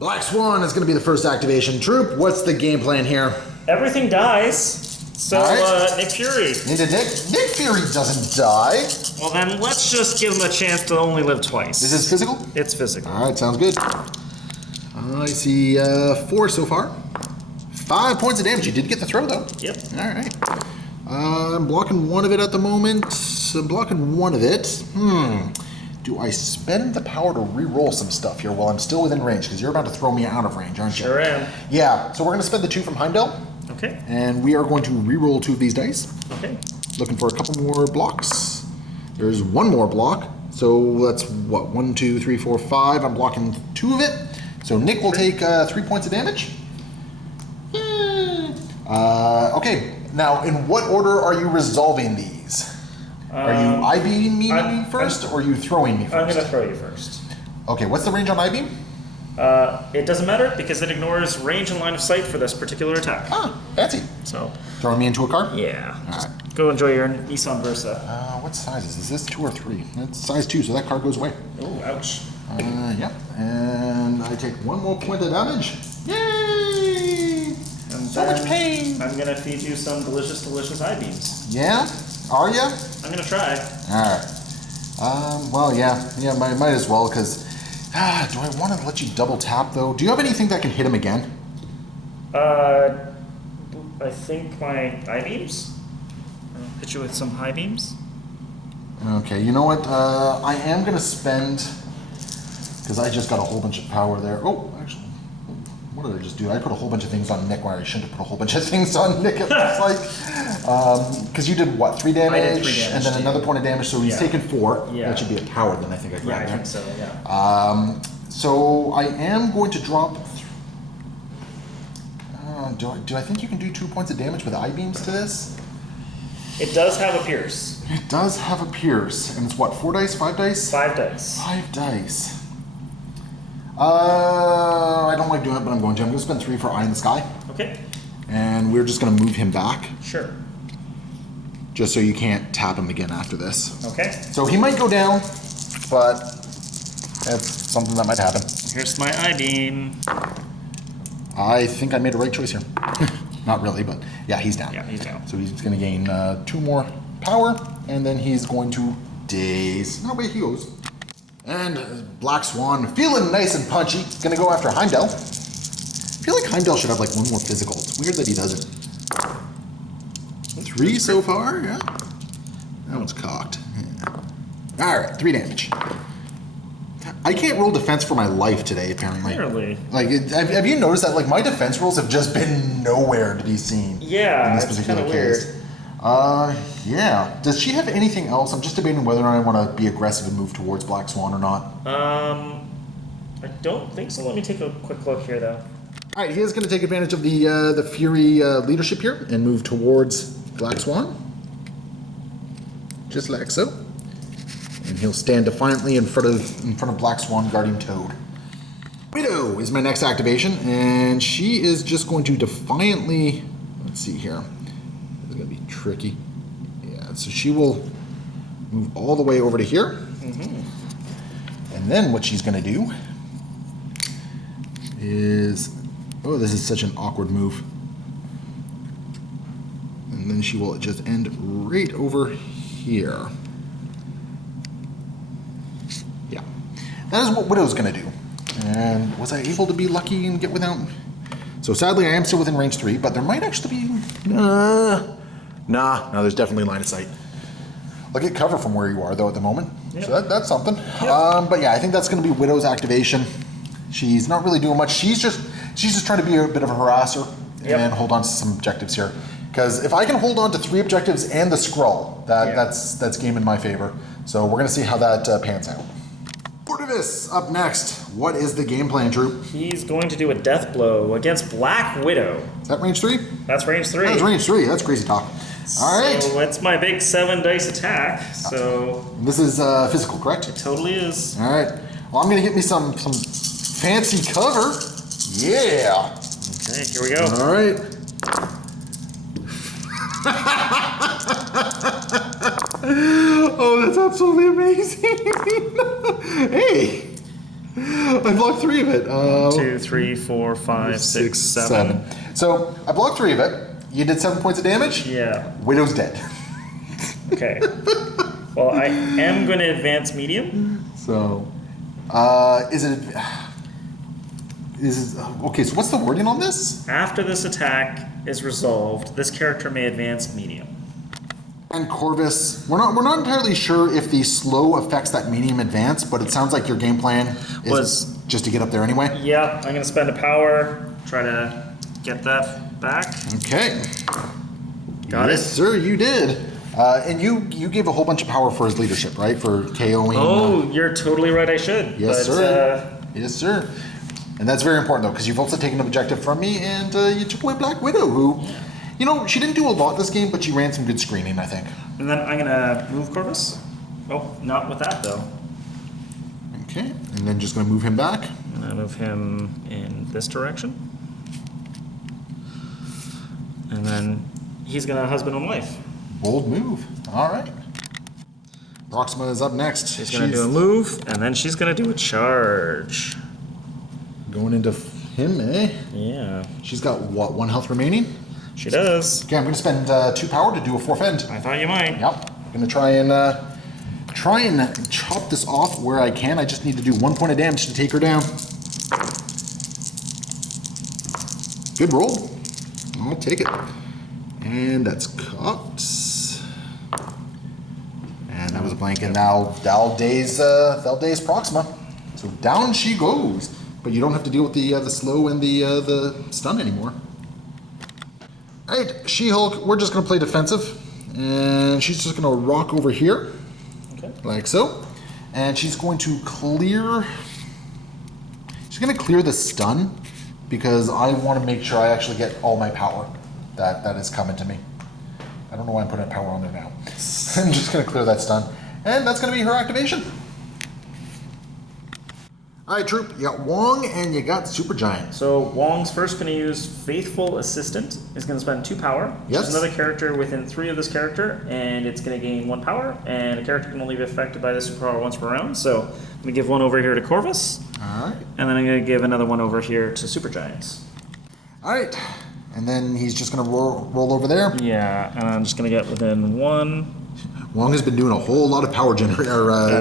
Black Swan is going to be the first activation. Troop, what's the game plan here? Everything dies. So, right. Nick Fury. Nick Fury doesn't die. Well, then let's just give him a chance to only live twice. Is this physical? It's physical. All right, sounds good. I see 4 so far. 5 points of damage. You did get the throw, though. Yep. All right. I'm blocking one of it at the moment. I'm blocking one of it. Do I spend the power to re-roll some stuff here while I'm still within range? Because you're about to throw me out of range, aren't you? Sure am. Yeah, so we're going to spend the 2 from Heimdall. Okay. And we are going to re-roll 2 of these dice. Okay. Looking for a couple more blocks. There's 1 more block. So that's what, 1, 2, 3, 4, 5. I'm blocking 2 of it. So Nick will take 3 points of damage. Okay, now in what order are you resolving these? Are you I-beaming me first, or are you throwing me first? I'm going to throw you first. Okay, what's the range on I-beam? It doesn't matter because it ignores range and line of sight for this particular attack. Ah, fancy. So throwing me into a car? Yeah. All right. Go enjoy your Nissan Versa. What size is this? Is this 2 or 3? That's size 2, so that card goes away. Oh, ouch. Yeah, and I take 1 more point of damage. Yay! And So much pain. I'm gonna feed you some delicious I-beams. Yeah? Are ya? I'm gonna try. Alright. Well, yeah, might as well, because, do I want to let you double tap, though? Do you have anything that can hit him again? I think my I-beams? I'll hit you with some high beams. Okay, you know what? I am going to spend, because I just got a whole bunch of power there. Oh, actually, what did I just do? I put a whole bunch of things on Nick where I shouldn't have put a whole bunch of things on Nick, it looks like. Because you did what, 3 damage? I did 3 damage. And then another point of damage, so he's taken 4. Yeah. That should be a power then, I think I Yeah, grabbed I there. think so, yeah. So I am going to drop. Do I think you can do 2 points of damage with I-beams to this? It does have a pierce. It does have a pierce, and it's what, 4 dice, 5 dice? 5 dice. 5 dice. I don't like doing it, but I'm going to. I'm going to spend 3 for Eye in the Sky, Okay. and we're just going to move him back, Sure. just so you can't tap him again after this. Okay. So he might go down, but it's something that might happen. Here's my I-beam. I think I made a right choice here. Not really, but yeah, he's down. Yeah, he's down. So he's going to gain 2 more power, and then he's going to daze. And away he goes. And Black Swan, feeling nice and punchy, going to go after Heimdall. I feel like Heimdall should have like 1 more physical. It's weird that he doesn't. 3 so far, yeah. That one's cocked. Yeah. All right, 3 damage. I can't roll defense for my life today, apparently. Apparently. Like, have you noticed that? Like, my defense rolls have just been nowhere to be seen. Yeah, in this it's particular kinda case. weird. Yeah. Does she have anything else? I'm just debating whether or not I want to be aggressive and move towards Black Swan or not. I don't think so. Let me take a quick look here, though. All right, he is going to take advantage of the Fury leadership here and move towards Black Swan. Just like so. And he'll stand defiantly in front of Black Swan guarding Toad. Widow is my next activation, and she is just going to defiantly, let's see here. It's going to be tricky. Yeah, so she will move all the way over to here. Mm-hmm. And then what she's going to do is, oh, this is such an awkward move. And then she will just end right over here. Yeah, that is what Widow's going to do. And was I able to be lucky and get without? So sadly, I am still within range 3, but there might actually be. No, there's definitely line of sight. I'll get cover from where you are, though, at the moment. Yep. So that's something. Yep. But yeah, I think that's going to be Widow's activation. She's not really doing much. She's just trying to be a bit of a harasser and hold on to some objectives here. Because if I can hold on to 3 objectives and the Skrull, that's game in my favor. So we're going to see how that pans out. Portivus up next. What is the game plan, Troop? He's going to do a death blow against Black Widow. Is that range 3? That's range 3. That's range 3. That's crazy talk. All right. So it's my big 7 dice attack. So this is physical, correct? It totally is. All right. Well, I'm going to get me some fancy cover. Yeah. Okay, here we go. All right. Oh, that's absolutely amazing. Hey, I blocked 3 of it. 1, 2, 3, 4, 5, 6, 7. So I blocked 3 of it. You did 7 points of damage? Yeah. Widow's dead. Okay. Well, I am going to advance medium. So, okay, so what's the wording on this? After this attack is resolved, this character may advance medium. And Corvus, we're not entirely sure if the slow affects that medium advance, but it sounds like your game plan is just to get up there anyway. Yeah, I'm going to spend a power, try to get that back. Okay. Got it. Yes, sir, you did. And you gave a whole bunch of power for his leadership, right? For KOing. Oh, you're totally right. I should. Yes, sir. Yes, sir. And that's very important, though, because you've also taken an objective from me, and you took away Black Widow, who, you know, she didn't do a lot this game, but she ran some good screening, I think. And then I'm going to move Corvus. Oh, not with that, though. Okay. And then just going to move him back. I'm going to move him in this direction. And then he's going to husband and wife. Bold move. All right. Proxima is up next. She's going to do a move, and then she's going to do a charge. Going into him, eh? Yeah. She's got, what, 1 health remaining? She does. Okay, I'm going to spend 2 power to do a 4th end. I thought you might. Yep. I'm going to try and chop this off where I can. I just need to do 1 point of damage to take her down. Good roll. I'll take it. And that's cocked. And that was a blank. And now Thal days Proxima. So down she goes. But you don't have to deal with the slow and the stun anymore. All right, She-Hulk, we're just going to play defensive. And she's just going to rock over here. Okay. Like so. And she's going to clear... She's going to clear the stun. Because I want to make sure I actually get all my power that is coming to me. I don't know why I'm putting power on there now. I'm just going to clear that stun. And that's going to be her activation. All right, Troop, you got Wong and you got Supergiant. So Wong's first going to use Faithful Assistant. He's going to spend 2 power. Yes. There's another character within 3 of this character, and it's going to gain 1 power. And a character can only be affected by this superpower once per round. So I'm going to give 1 over here to Corvus. All right. And then I'm going to give another 1 over here to Supergiants. All right. And then he's just going to roll over there. Yeah, and I'm just going to get within 1. Wong has been doing a whole lot of power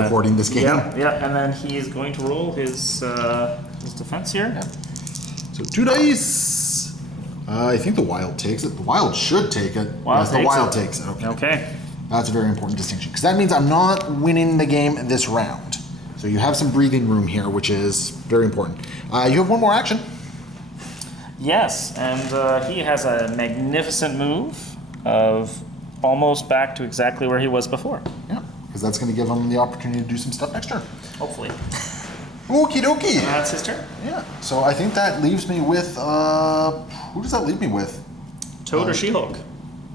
hoarding this game. Yeah, and then he's going to roll his defense here. Yeah. So 2 dice. I think the Wild takes it. The Wild should take it. Wild the Wild takes it. Okay. That's a very important distinction. Because that means I'm not winning the game this round. So you have some breathing room here, which is very important. You have 1 more action. Yes, and he has a magnificent move of almost back to exactly where he was before. Yeah, because that's going to give him the opportunity to do some stuff next turn. Hopefully. Okie dokie. That's his turn. Yeah, so I think that leaves me with, who does that leave me with? Toad or She-Hulk?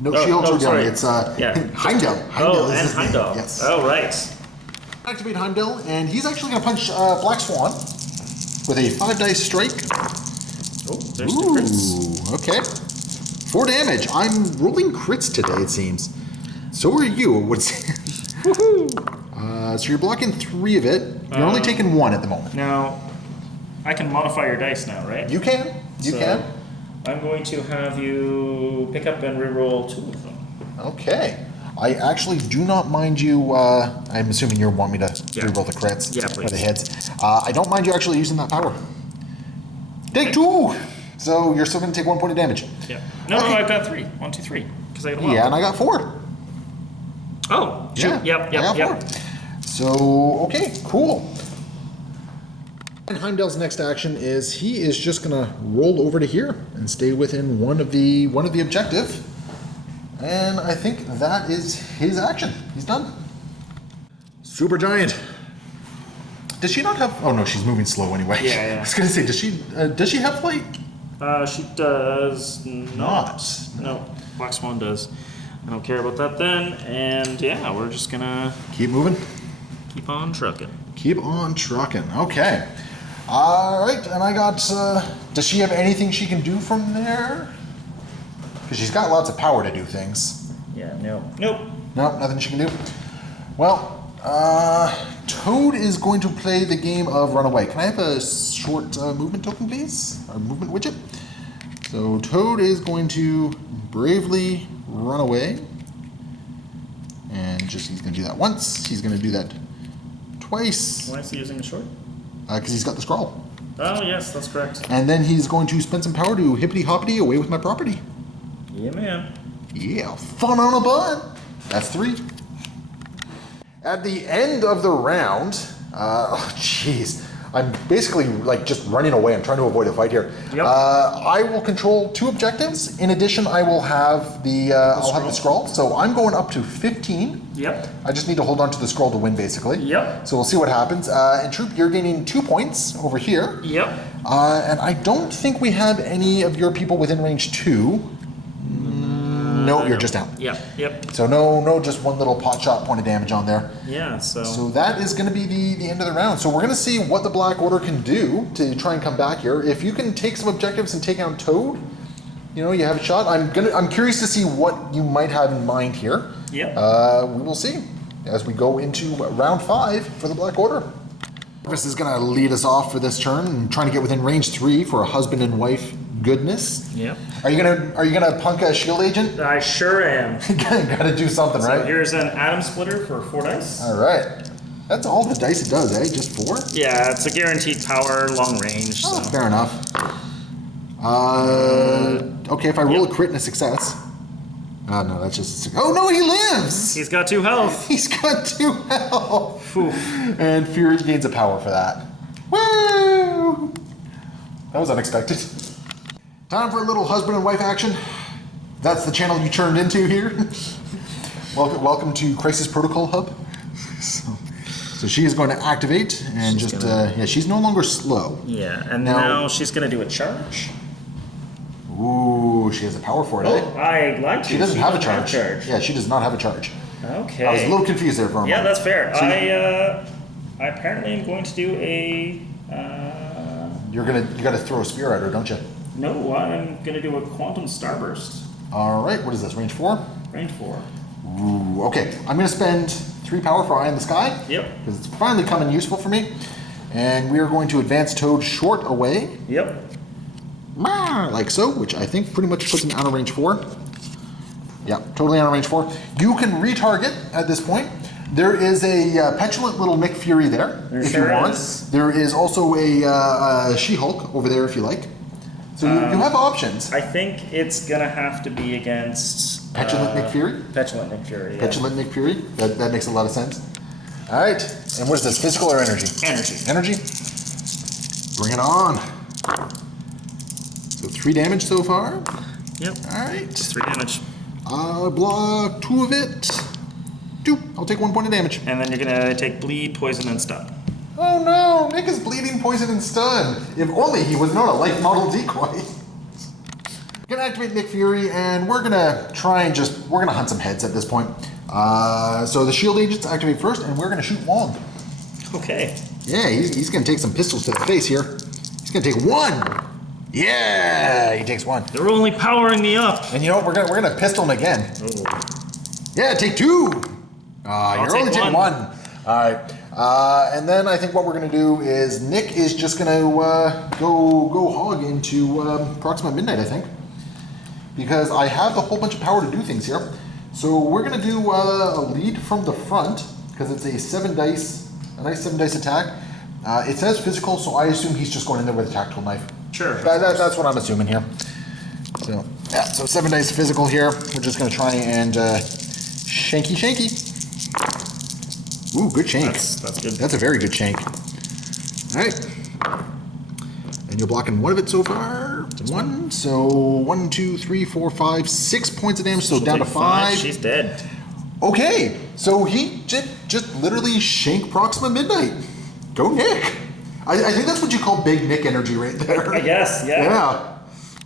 No, She-Hulk's already sorry. It's Yeah. Heimdall. Oh, is and his name. Heimdall. Yes. Oh, right. Activate Heimdall, and he's actually going to punch Black Swan with a 5-dice strike. Oh, there's two crits. Ooh, okay. 4 damage. I'm rolling crits today, it seems. So are you. So you're blocking 3 of it. You're only taking 1 at the moment. Now, I can modify your dice now, right? You can. You can. I'm going to have you pick up and reroll 2 of them. Okay. I actually do not mind you. I'm assuming you want me to reroll the crits. Yeah, please. Or the hits. I don't mind you actually using that power. Take 2! So you're still going to take 1 point of damage. Yeah. No, Okay. I've got 3. 1, 2, 3. Because I got a wild. Yeah, and I got 4. Oh, shoot. Yeah, Yep. I got 4. So, okay, cool. And Heimdall's next action is he is just gonna roll over to here and stay within one of the objective. And I think that is his action. He's done. Super Giant. Does she not have? Oh no, she's moving slow anyway. Yeah. I was gonna say, does she have flight? She does not. No. No, Black Swan does. I don't care about that then. And yeah, we're just gonna Keep moving. keep on trucking. Keep on trucking. Okay. All right, and I got. Does she have anything she can do from there? Because she's got lots of power to do things. Yeah, no. Nope. No, nothing she can do. Well, Toad is going to play the game of Runaway. Can I have a short movement token, please? Or movement widget? So Toad is going to bravely run away. And he's going to do that once. He's going to do that twice. Why is he using the short? Because he's got the Skrull. Oh, yes, that's correct. And then he's going to spend some power to hippity hoppity away with my property. Yeah, man. Yeah, fun on a bun. That's 3. At the end of the round, jeez, I'm basically like just running away. I'm trying to avoid a fight here. Yep. I will control 2 objectives. In addition, I will have the Skrull. So I'm going up to 15. Yep. I just need to hold on to the Skrull to win, basically. Yep. So we'll see what happens. And Troop, you're gaining 2 points over here. Yep. And I don't think we have any of your people within range 2. No, you're just down. Yep. So no, just one little pot shot point of damage on there. Yeah, so So that is going to be the end of the round. So we're going to see what the Black Order can do to try and come back here. If you can take some objectives and take out Toad, you have a shot. I'm curious to see what you might have in mind here. Yep. We will see as we go into round 5 for the Black Order. This is going to lead us off for this turn and trying to get within range 3 for a husband and wife goodness. Yep. Are you gonna punk a shield agent? I sure am. Gotta do something, So right? here's an atom splitter for 4 dice. All right. That's all the dice it does, eh? Just 4? Yeah, it's a guaranteed power, long range. Oh, So. fair enough. Okay, if I roll a crit and a success. No, that's just. Oh no, he lives. He's got 2 health. He's got 2 health. Oof. And Fury gains a power for that. Woo! That was unexpected. Time for a little husband and wife action. That's the channel you turned into here. Welcome to Crisis Protocol Hub. So she is going to activate and she's no longer slow. Yeah, and now she's going to do a charge. Ooh, she has a power for it, eh? Oh, I lied to you. She doesn't have a charge. charge. Yeah, she does not have a charge. Okay. I was a little confused there for a moment. Yeah, that's fair. So I apparently am going to do a. you got to throw a spear at her, don't you? No, I'm going to do a quantum starburst. All right, what is this? Range 4? Range 4. Ooh, okay. I'm going to spend 3 power for Eye in the Sky. Yep. Because it's finally coming useful for me. And we are going to advance Toad short away. Yep. Like so, which I think pretty much puts him out of range 4. Yeah, totally out of range 4. You can retarget at this point. There is a petulant little Nick Fury there, if you want. There is also a She-Hulk over there if you like. So you have options. I think it's going to have to be against... Petulant Nick Fury? Petulant Nick Fury, yeah. Petulant Nick Fury? That makes a lot of sense. All right. And what is this, physical or energy? Energy. Energy? Bring it on. So 3 damage so far. Yep. All right. 3 damage. Block 2 of it. 2. I'll take 1 point of damage. And then you're gonna take bleed, poison, and stun. Oh no, Nick is bleeding, poison, and stun. If only he was not a life model decoy. Gonna activate Nick Fury, and we're gonna try and we're gonna hunt some heads at this point. So the shield agents activate first, and we're gonna shoot Wong. Okay. Yeah, he's gonna take some pistols to the face here. He's gonna take 1. Yeah, he takes 1. They're only powering me up. And you know what? We're gonna pistol him again. Ooh. Yeah, take 2. You're only taking 1. All right. And then I think what we're gonna do is Nick is just gonna go hog into Proxima Midnight, I think, because I have a whole bunch of power to do things here. So we're gonna do a lead from the front because it's a a nice 7 dice attack. It says physical, so I assume he's just going in there with a tactical knife. Sure. That's what I'm assuming here. So yeah, so 7 dice physical here. We're just gonna try and shanky. Ooh, good shank. That's good. That's a very good shank. All right. And you're blocking 1 of it so far. 1. So 1, 2, 3, 4, 5, 6 points of damage. So down to 5. She's dead. Okay. So he just literally shank Proxima Midnight. Go Nick. I think that's what you call big Nick energy right there. I guess, yeah. Yeah.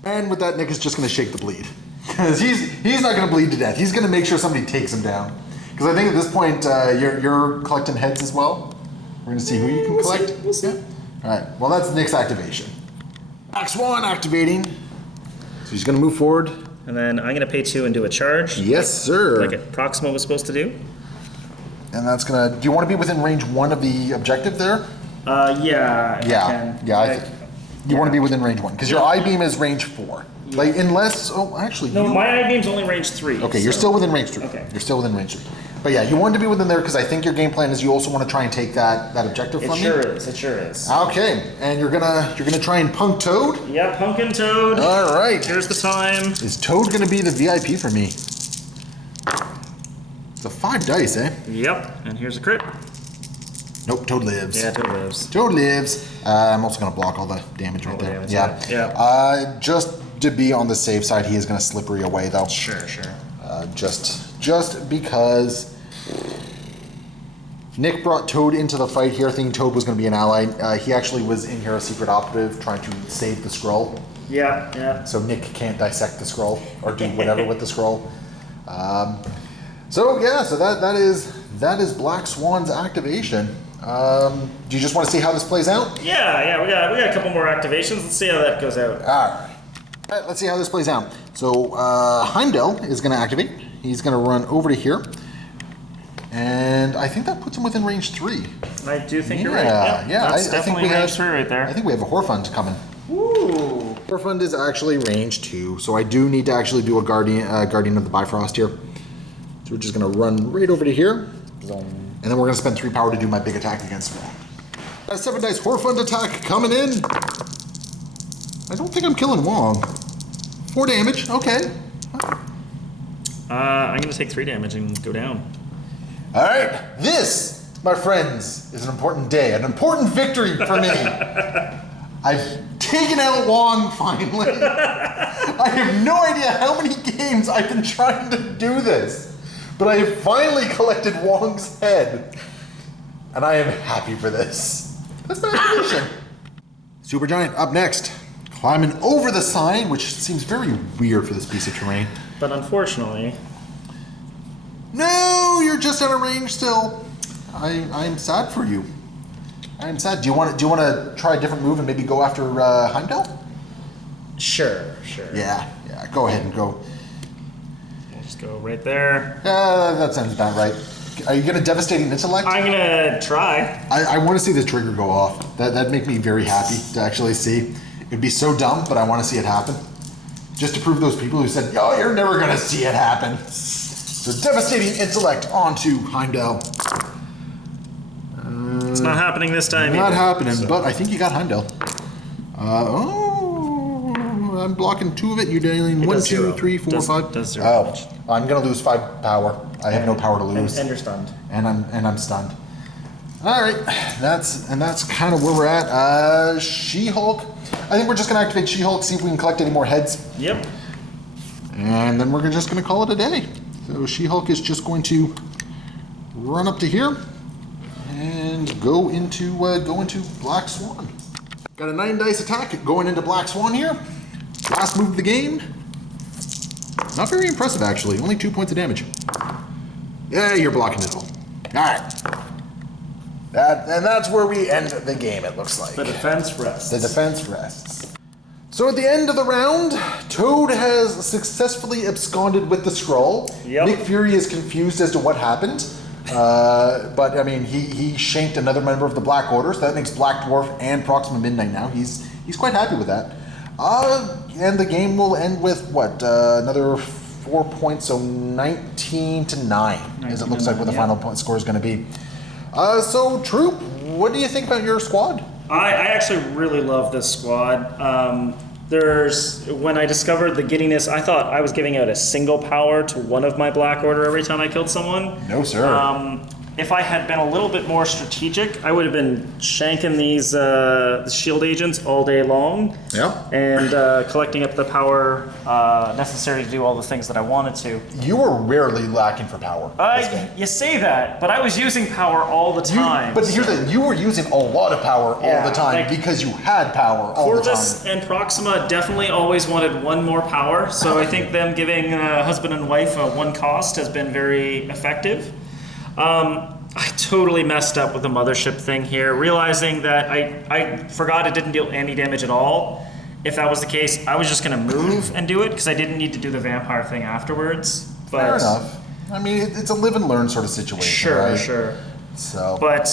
And with that, Nick is just going to shake the bleed. Because he's not going to bleed to death. He's going to make sure somebody takes him down. Because I think at this point, you're collecting heads as well. We're going to see who you can collect. We'll see. Yeah. All right. Well, that's Nick's activation. Black Swan activating. So he's going to move forward. And then I'm going to pay 2 and do a charge. Yes, sir. Like Proxima was supposed to do. And that's going to... Do you want to be within range 1 of the objective there? Yeah. You want to be within range 1 because your I-beam is range 4. Yeah. Like unless no, my I-beam's only range 3. Okay, so. You're still within range 3. Okay, you're still within range 3. But yeah, you want to be within there because I think your game plan is you also want to try and take that objective from me. It sure is. Okay, and you're gonna try and punk Toad. Yeah, punkin' Toad. All right. Here's the time. Is Toad gonna be the VIP for me? The 5 dice, eh? Yep. And here's a crit. Nope, Toad lives. Yeah, Toad lives. Toad lives. I'm also going to block all the damage right there. Yeah. Just to be on the safe side, he is going to slippery away, though. Sure. Just because Nick brought Toad into the fight here, thinking Toad was going to be an ally. He actually was in here a secret operative trying to save the Skrull. Yeah. So Nick can't dissect the Skrull or do whatever with the Skrull. So that is Black Swan's activation. Do you just want to see how this plays out? Yeah, we got a couple more activations. Let's see how that goes out. All right, let's see how this plays out. So Heimdall is going to activate. He's going to run over to here. And I think that puts him within range 3. I do think you're right. Yeah, that's definitely range 3 right there. I think we have a Horfund coming. Ooh. Horfund is actually range 2, so I do need to actually do a Guardian of the Bifrost here. So we're just going to run right over to here. And then we're going to spend 3 power to do my big attack against Wong. That 7 dice Horfund attack coming in. I don't think I'm killing Wong. 4 damage, okay. I'm going to take 3 damage and go down. All right, this, my friends, is an important day, an important victory for me. I've taken out Wong finally. I have no idea how many games I've been trying to do this. But I have finally collected Wong's head. And I am happy for this. That's my activation. Supergiant up next. Climbing over the sign, which seems very weird for this piece of terrain. But unfortunately... No, you're just out of range still. I'm sad for you. I am sad. Do you want to try a different move and maybe go after Heimdall? Sure. Yeah. Go ahead and go. Just go right there. That sounds about right. Are you going to devastating intellect? I'm going to try. I want to see the trigger go off. That'd make me very happy to actually see. It'd be so dumb, but I want to see it happen. Just to prove those people who said, "Oh, you're never going to see it happen." So devastating intellect onto Heimdall. It's not happening this time. Not happening, so. But I think you got Heimdall. I'm blocking 2 of it. You're dealing 1, 2, 3, 4, 5. Does 0. I'm gonna lose 5 power. I have no power to lose. And you're stunned. And I'm stunned. All right, that's kind of where we're at. She-Hulk. I think we're just gonna activate She-Hulk. See if we can collect any more heads. Yep. And then we're just going to call it a day. So She-Hulk is just going to run up to here and go into Black Swan. Got a 9 dice attack going into Black Swan here. Last move of the game. Not very impressive, actually. Only 2 points of damage. Yeah, you're blocking it all. All right. And that's where we end the game, it looks like. The defense rests. The defense rests. So at the end of the round, Toad has successfully absconded with the Skrull. Yep. Nick Fury is confused as to what happened. But, I mean, he shanked another member of the Black Order, so that makes Black Dwarf and Proxima Midnight now. He's quite happy with that. And the game will end with, what, another 4 points, so 19-9, as it looks like what the final point score is going to be. So, Troop, what do you think about your squad? I actually really love this squad. When I discovered the giddiness, I thought I was giving out a single power to one of my Black Order every time I killed someone. No, sir. If I had been a little bit more strategic, I would have been shanking these shield agents all day long. Yeah. And collecting up the power necessary to do all the things that I wanted to. You were rarely lacking for power. This game. You say that, but I was using power all the time. But here's the thing, you were using a lot of power all the time like, because you had power all the time. Corvus and Proxima definitely always wanted one more power, so I think them giving husband and wife one cost has been very effective. I totally messed up with the mothership thing here, realizing that I forgot it didn't deal any damage at all. If that was the case, I was just going to move and do it because I didn't need to do the vampire thing afterwards. But fair enough. I mean, it's a live and learn sort of situation, sure, right? Sure. So. But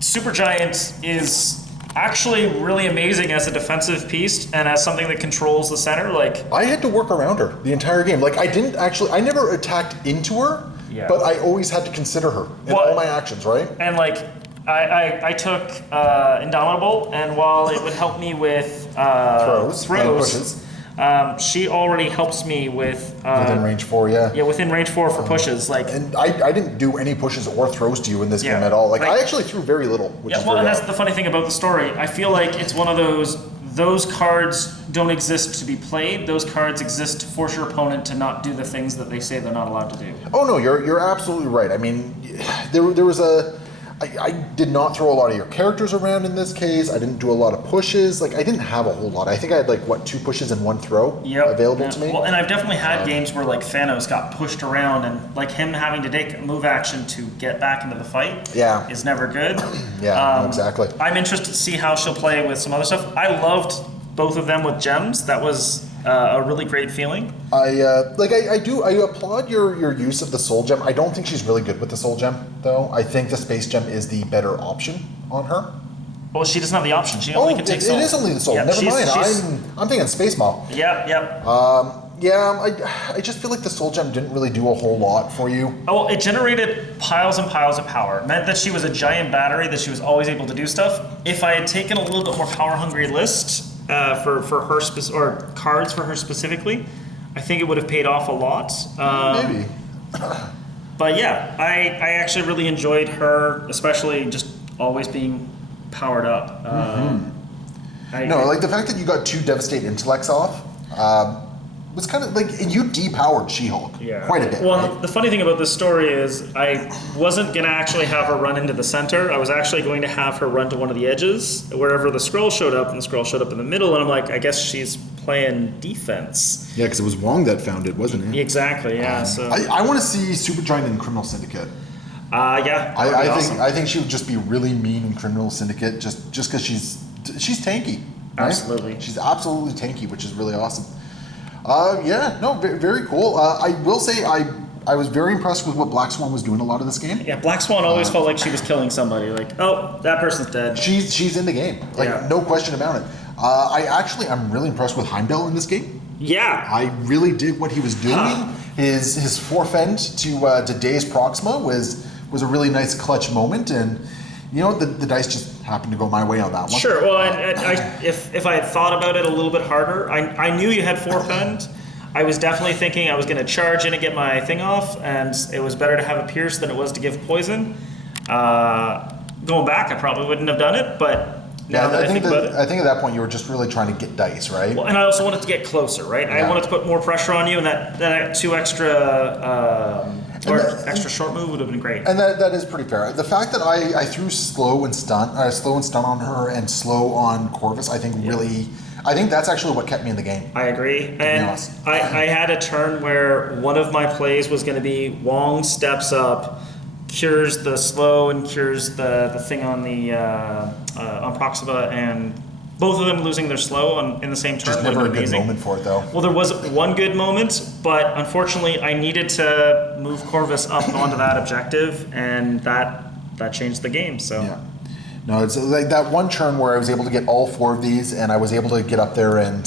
Supergiant is actually really amazing as a defensive piece and as something that controls the center. Like I had to work around her the entire game. Like I never attacked into her, but I always had to consider her in all my actions, right? And like I took Indomitable, and while it would help me with throws and pushes. She already helps me with within range 4, yeah. Yeah, within range 4 for pushes. Like, and I didn't do any pushes or throws to you in this game at all. Like I actually threw very little, which is and that's the funny thing about the story. I feel like it's one of those cards don't exist to be played. Those cards exist to force your opponent to not do the things that they say they're not allowed to do. Oh no, you're absolutely right. I mean, there was I did not throw a lot of your characters around in this case. I didn't do a lot of pushes. Like I didn't have a whole lot. I think I had 2 pushes and 1 throw available to me. Well, and I've definitely had games where like Thanos got pushed around, and like him having to take a move action to get back into the fight is never good. Exactly. I'm interested to see how she'll play with some other stuff. I loved both of them with gems. That was a really great feeling. I applaud your use of the soul gem. I don't think she's really good with the soul gem though. I think the space gem is the better option on her. Well, she doesn't have the option. She only can take soul. It is only the soul. Never mind. I'm thinking space maul. Yep. I just feel like the soul gem didn't really do a whole lot for you. Oh, well, it generated piles and piles of power. It meant that she was a giant battery, that she was always able to do stuff. If I had taken a little bit more power hungry list for her or cards for her specifically, I think it would have paid off a lot. Maybe. But yeah, I actually really enjoyed her, especially just always being powered up. Like the fact that you got 2 Devastate Intellects off was kind of like, you depowered She-Hulk quite a bit. Well, right? the funny thing about this story is I wasn't going to actually have her run into the center. I was actually going to have her run to one of the edges, wherever the Skrull showed up, and the Skrull showed up in the middle, and I'm like, I guess she's playing defense. Yeah, because it was Wong that found it, wasn't it? Exactly, yeah. So I want to see Supergiant in Criminal Syndicate. I think she would just be really mean in Criminal Syndicate just because she's tanky. Right? Absolutely. She's absolutely tanky, which is really awesome. Very cool. I will say I was very impressed with what Black Swan was doing a lot of this game. Yeah, Black Swan always felt like she was killing somebody. Like, oh, that person's dead. She's in the game. No question about it. I'm really impressed with Heimdall in this game. Yeah. I really dig what he was doing. His forefend to Days Proxima was a really nice clutch moment, and the dice just happened to go my way on that one. Sure. Well, and if I had thought about it a little bit harder, I knew you had forefend. I was definitely thinking I was going to charge in and get my thing off, and it was better to have a pierce than it was to give poison. Going back, I probably wouldn't have done it, but Now that I think about it. I think at that point you were just really trying to get dice, right? Well, and I also wanted to get closer, right? I wanted to put more pressure on you, and that 2 extra extra short move would have been great. And that is pretty fair. The fact that I threw slow and stun on her and slow on Corvus, I think really, I think that's actually what kept me in the game. I agree. And I had a turn where one of my plays was going to be Wong steps up, cures the slow and cures the thing on the on Proxima, and both of them losing their slow in the same turn. Just never a good moment for it, though. Well, there was one good moment, but unfortunately, I needed to move Corvus up onto that objective, and that changed the game. So. Yeah. No, it's like that one turn where I was able to get all 4 of these, and I was able to get up there and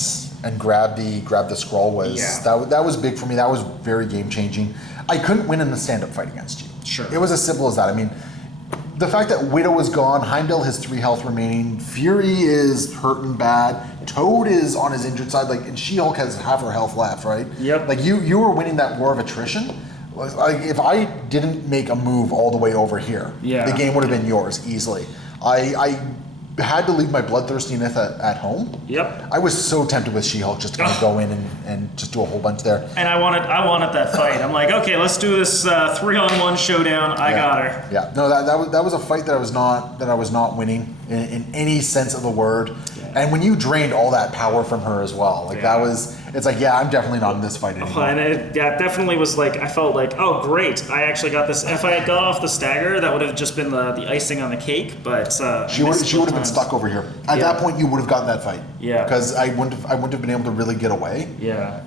grab the Skrull was that was big for me. That was very game changing. I couldn't win in the stand up fight against you. Sure. It was as simple as that. I mean, the fact that Widow is gone, Heimdall has 3 health remaining, Fury is hurting bad, Toad is on his injured side, like, and She-Hulk has half her health left, right? Yep. Like you were winning that war of attrition. Like, if I didn't make a move all the way over here, the game would have been yours easily. I had to leave my bloodthirsty Nith at home. Yep. I was so tempted with She-Hulk just to kind of go in and just do a whole bunch there. And I wanted that fight. I'm like, okay, let's do this 3-on-1 showdown. I got her. Yeah. No, that was a fight that I was not winning in any sense of the word. Yeah. And when you drained all that power from her as well, like it's like, I'm definitely not in this fight anymore. And it definitely was like, I felt like, oh great, I actually got this. If I had got off the stagger, that would have just been the icing on the cake. But she would have been stuck over here. At that point, you would have gotten that fight. Yeah. Because I wouldn't have been able to really get away. Yeah.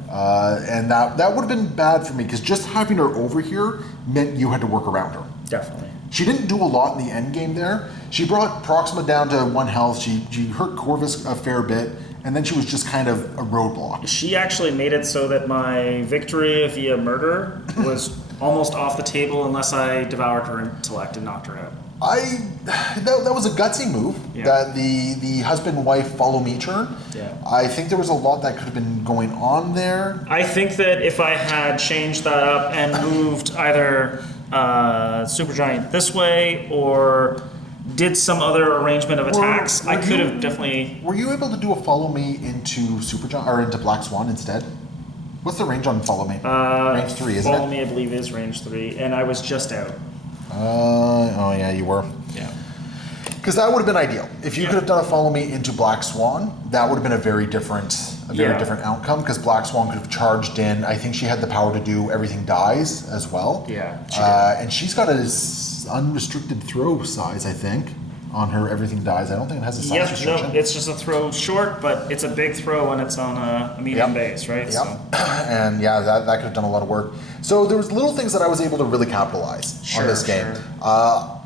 And that would have been bad for me because just having her over here meant you had to work around her. Definitely. She didn't do a lot in the end game there. She brought Proxima down to 1 health. She hurt Corvus a fair bit, and then she was just kind of a roadblock. She actually made it so that my victory via murder was almost off the table unless I devoured her intellect and knocked her out. That was a gutsy move. Yeah. That the husband-wife follow me turn. Yeah. I think there was a lot that could have been going on there. I think that if I had changed that up and moved either Supergiant this way or did some other arrangement of attacks, I could have definitely. Were you able to do a follow me into Supergiant or into Black Swan instead? What's the range on follow me? Range 3, isn't it? Follow me, I believe, is range 3, and I was just out. Oh yeah, you were. Yeah. Because that would have been ideal. If you could have done a follow me into Black Swan, that would have been a very different outcome. Because Black Swan could have charged in. I think she had the power to do everything dies as well. Yeah. And she's got an unrestricted throw size, I think, on her everything dies. I don't think it has a size restriction. No, it's just a throw short, but it's a big throw when it's on a medium base, right? Yep. So. And that could have done a lot of work. So there was little things that I was able to really capitalize on this game. Sure.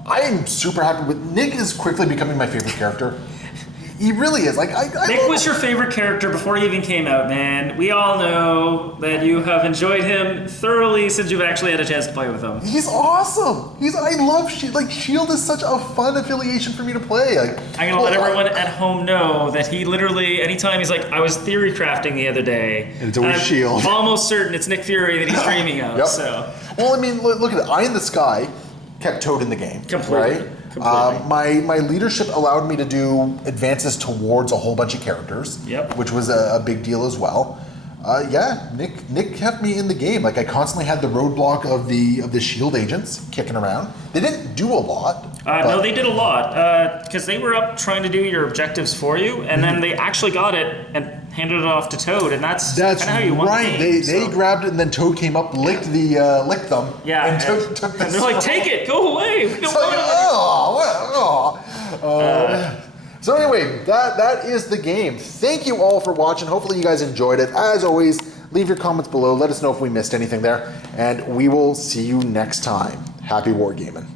I am super happy with Nick is quickly becoming my favorite character. He really is. Like Nick was your favorite character before he even came out, man. We all know that you have enjoyed him thoroughly since you've actually had a chance to play with him. He's awesome. I love Shield. Like Shield is such a fun affiliation for me to play. Like I'm gonna let everyone at home know that he literally, anytime he's like, I was theory crafting the other day, and it's always Shield. I'm almost certain it's Nick Fury that he's dreaming of. Yep. So. Well, I mean, look at it. Eye in the Sky kept Toad in the game. Completely. Right? My leadership allowed me to do advances towards a whole bunch of characters, which was a big deal as well. Nick kept me in the game. Like I constantly had the roadblock of the Shield agents kicking around. They didn't do a lot. No, they did a lot because they were up trying to do your objectives for you, and then they actually got it and handed it off to Toad, and that's kind of how you won the game. They grabbed it, and then Toad came up, licked them, and took the and they're like, "Take it, go away." We don't want it. So anyway, that is the game. Thank you all for watching. Hopefully you guys enjoyed it. As always, leave your comments below. Let us know if we missed anything there, and we will see you next time. Happy wargaming.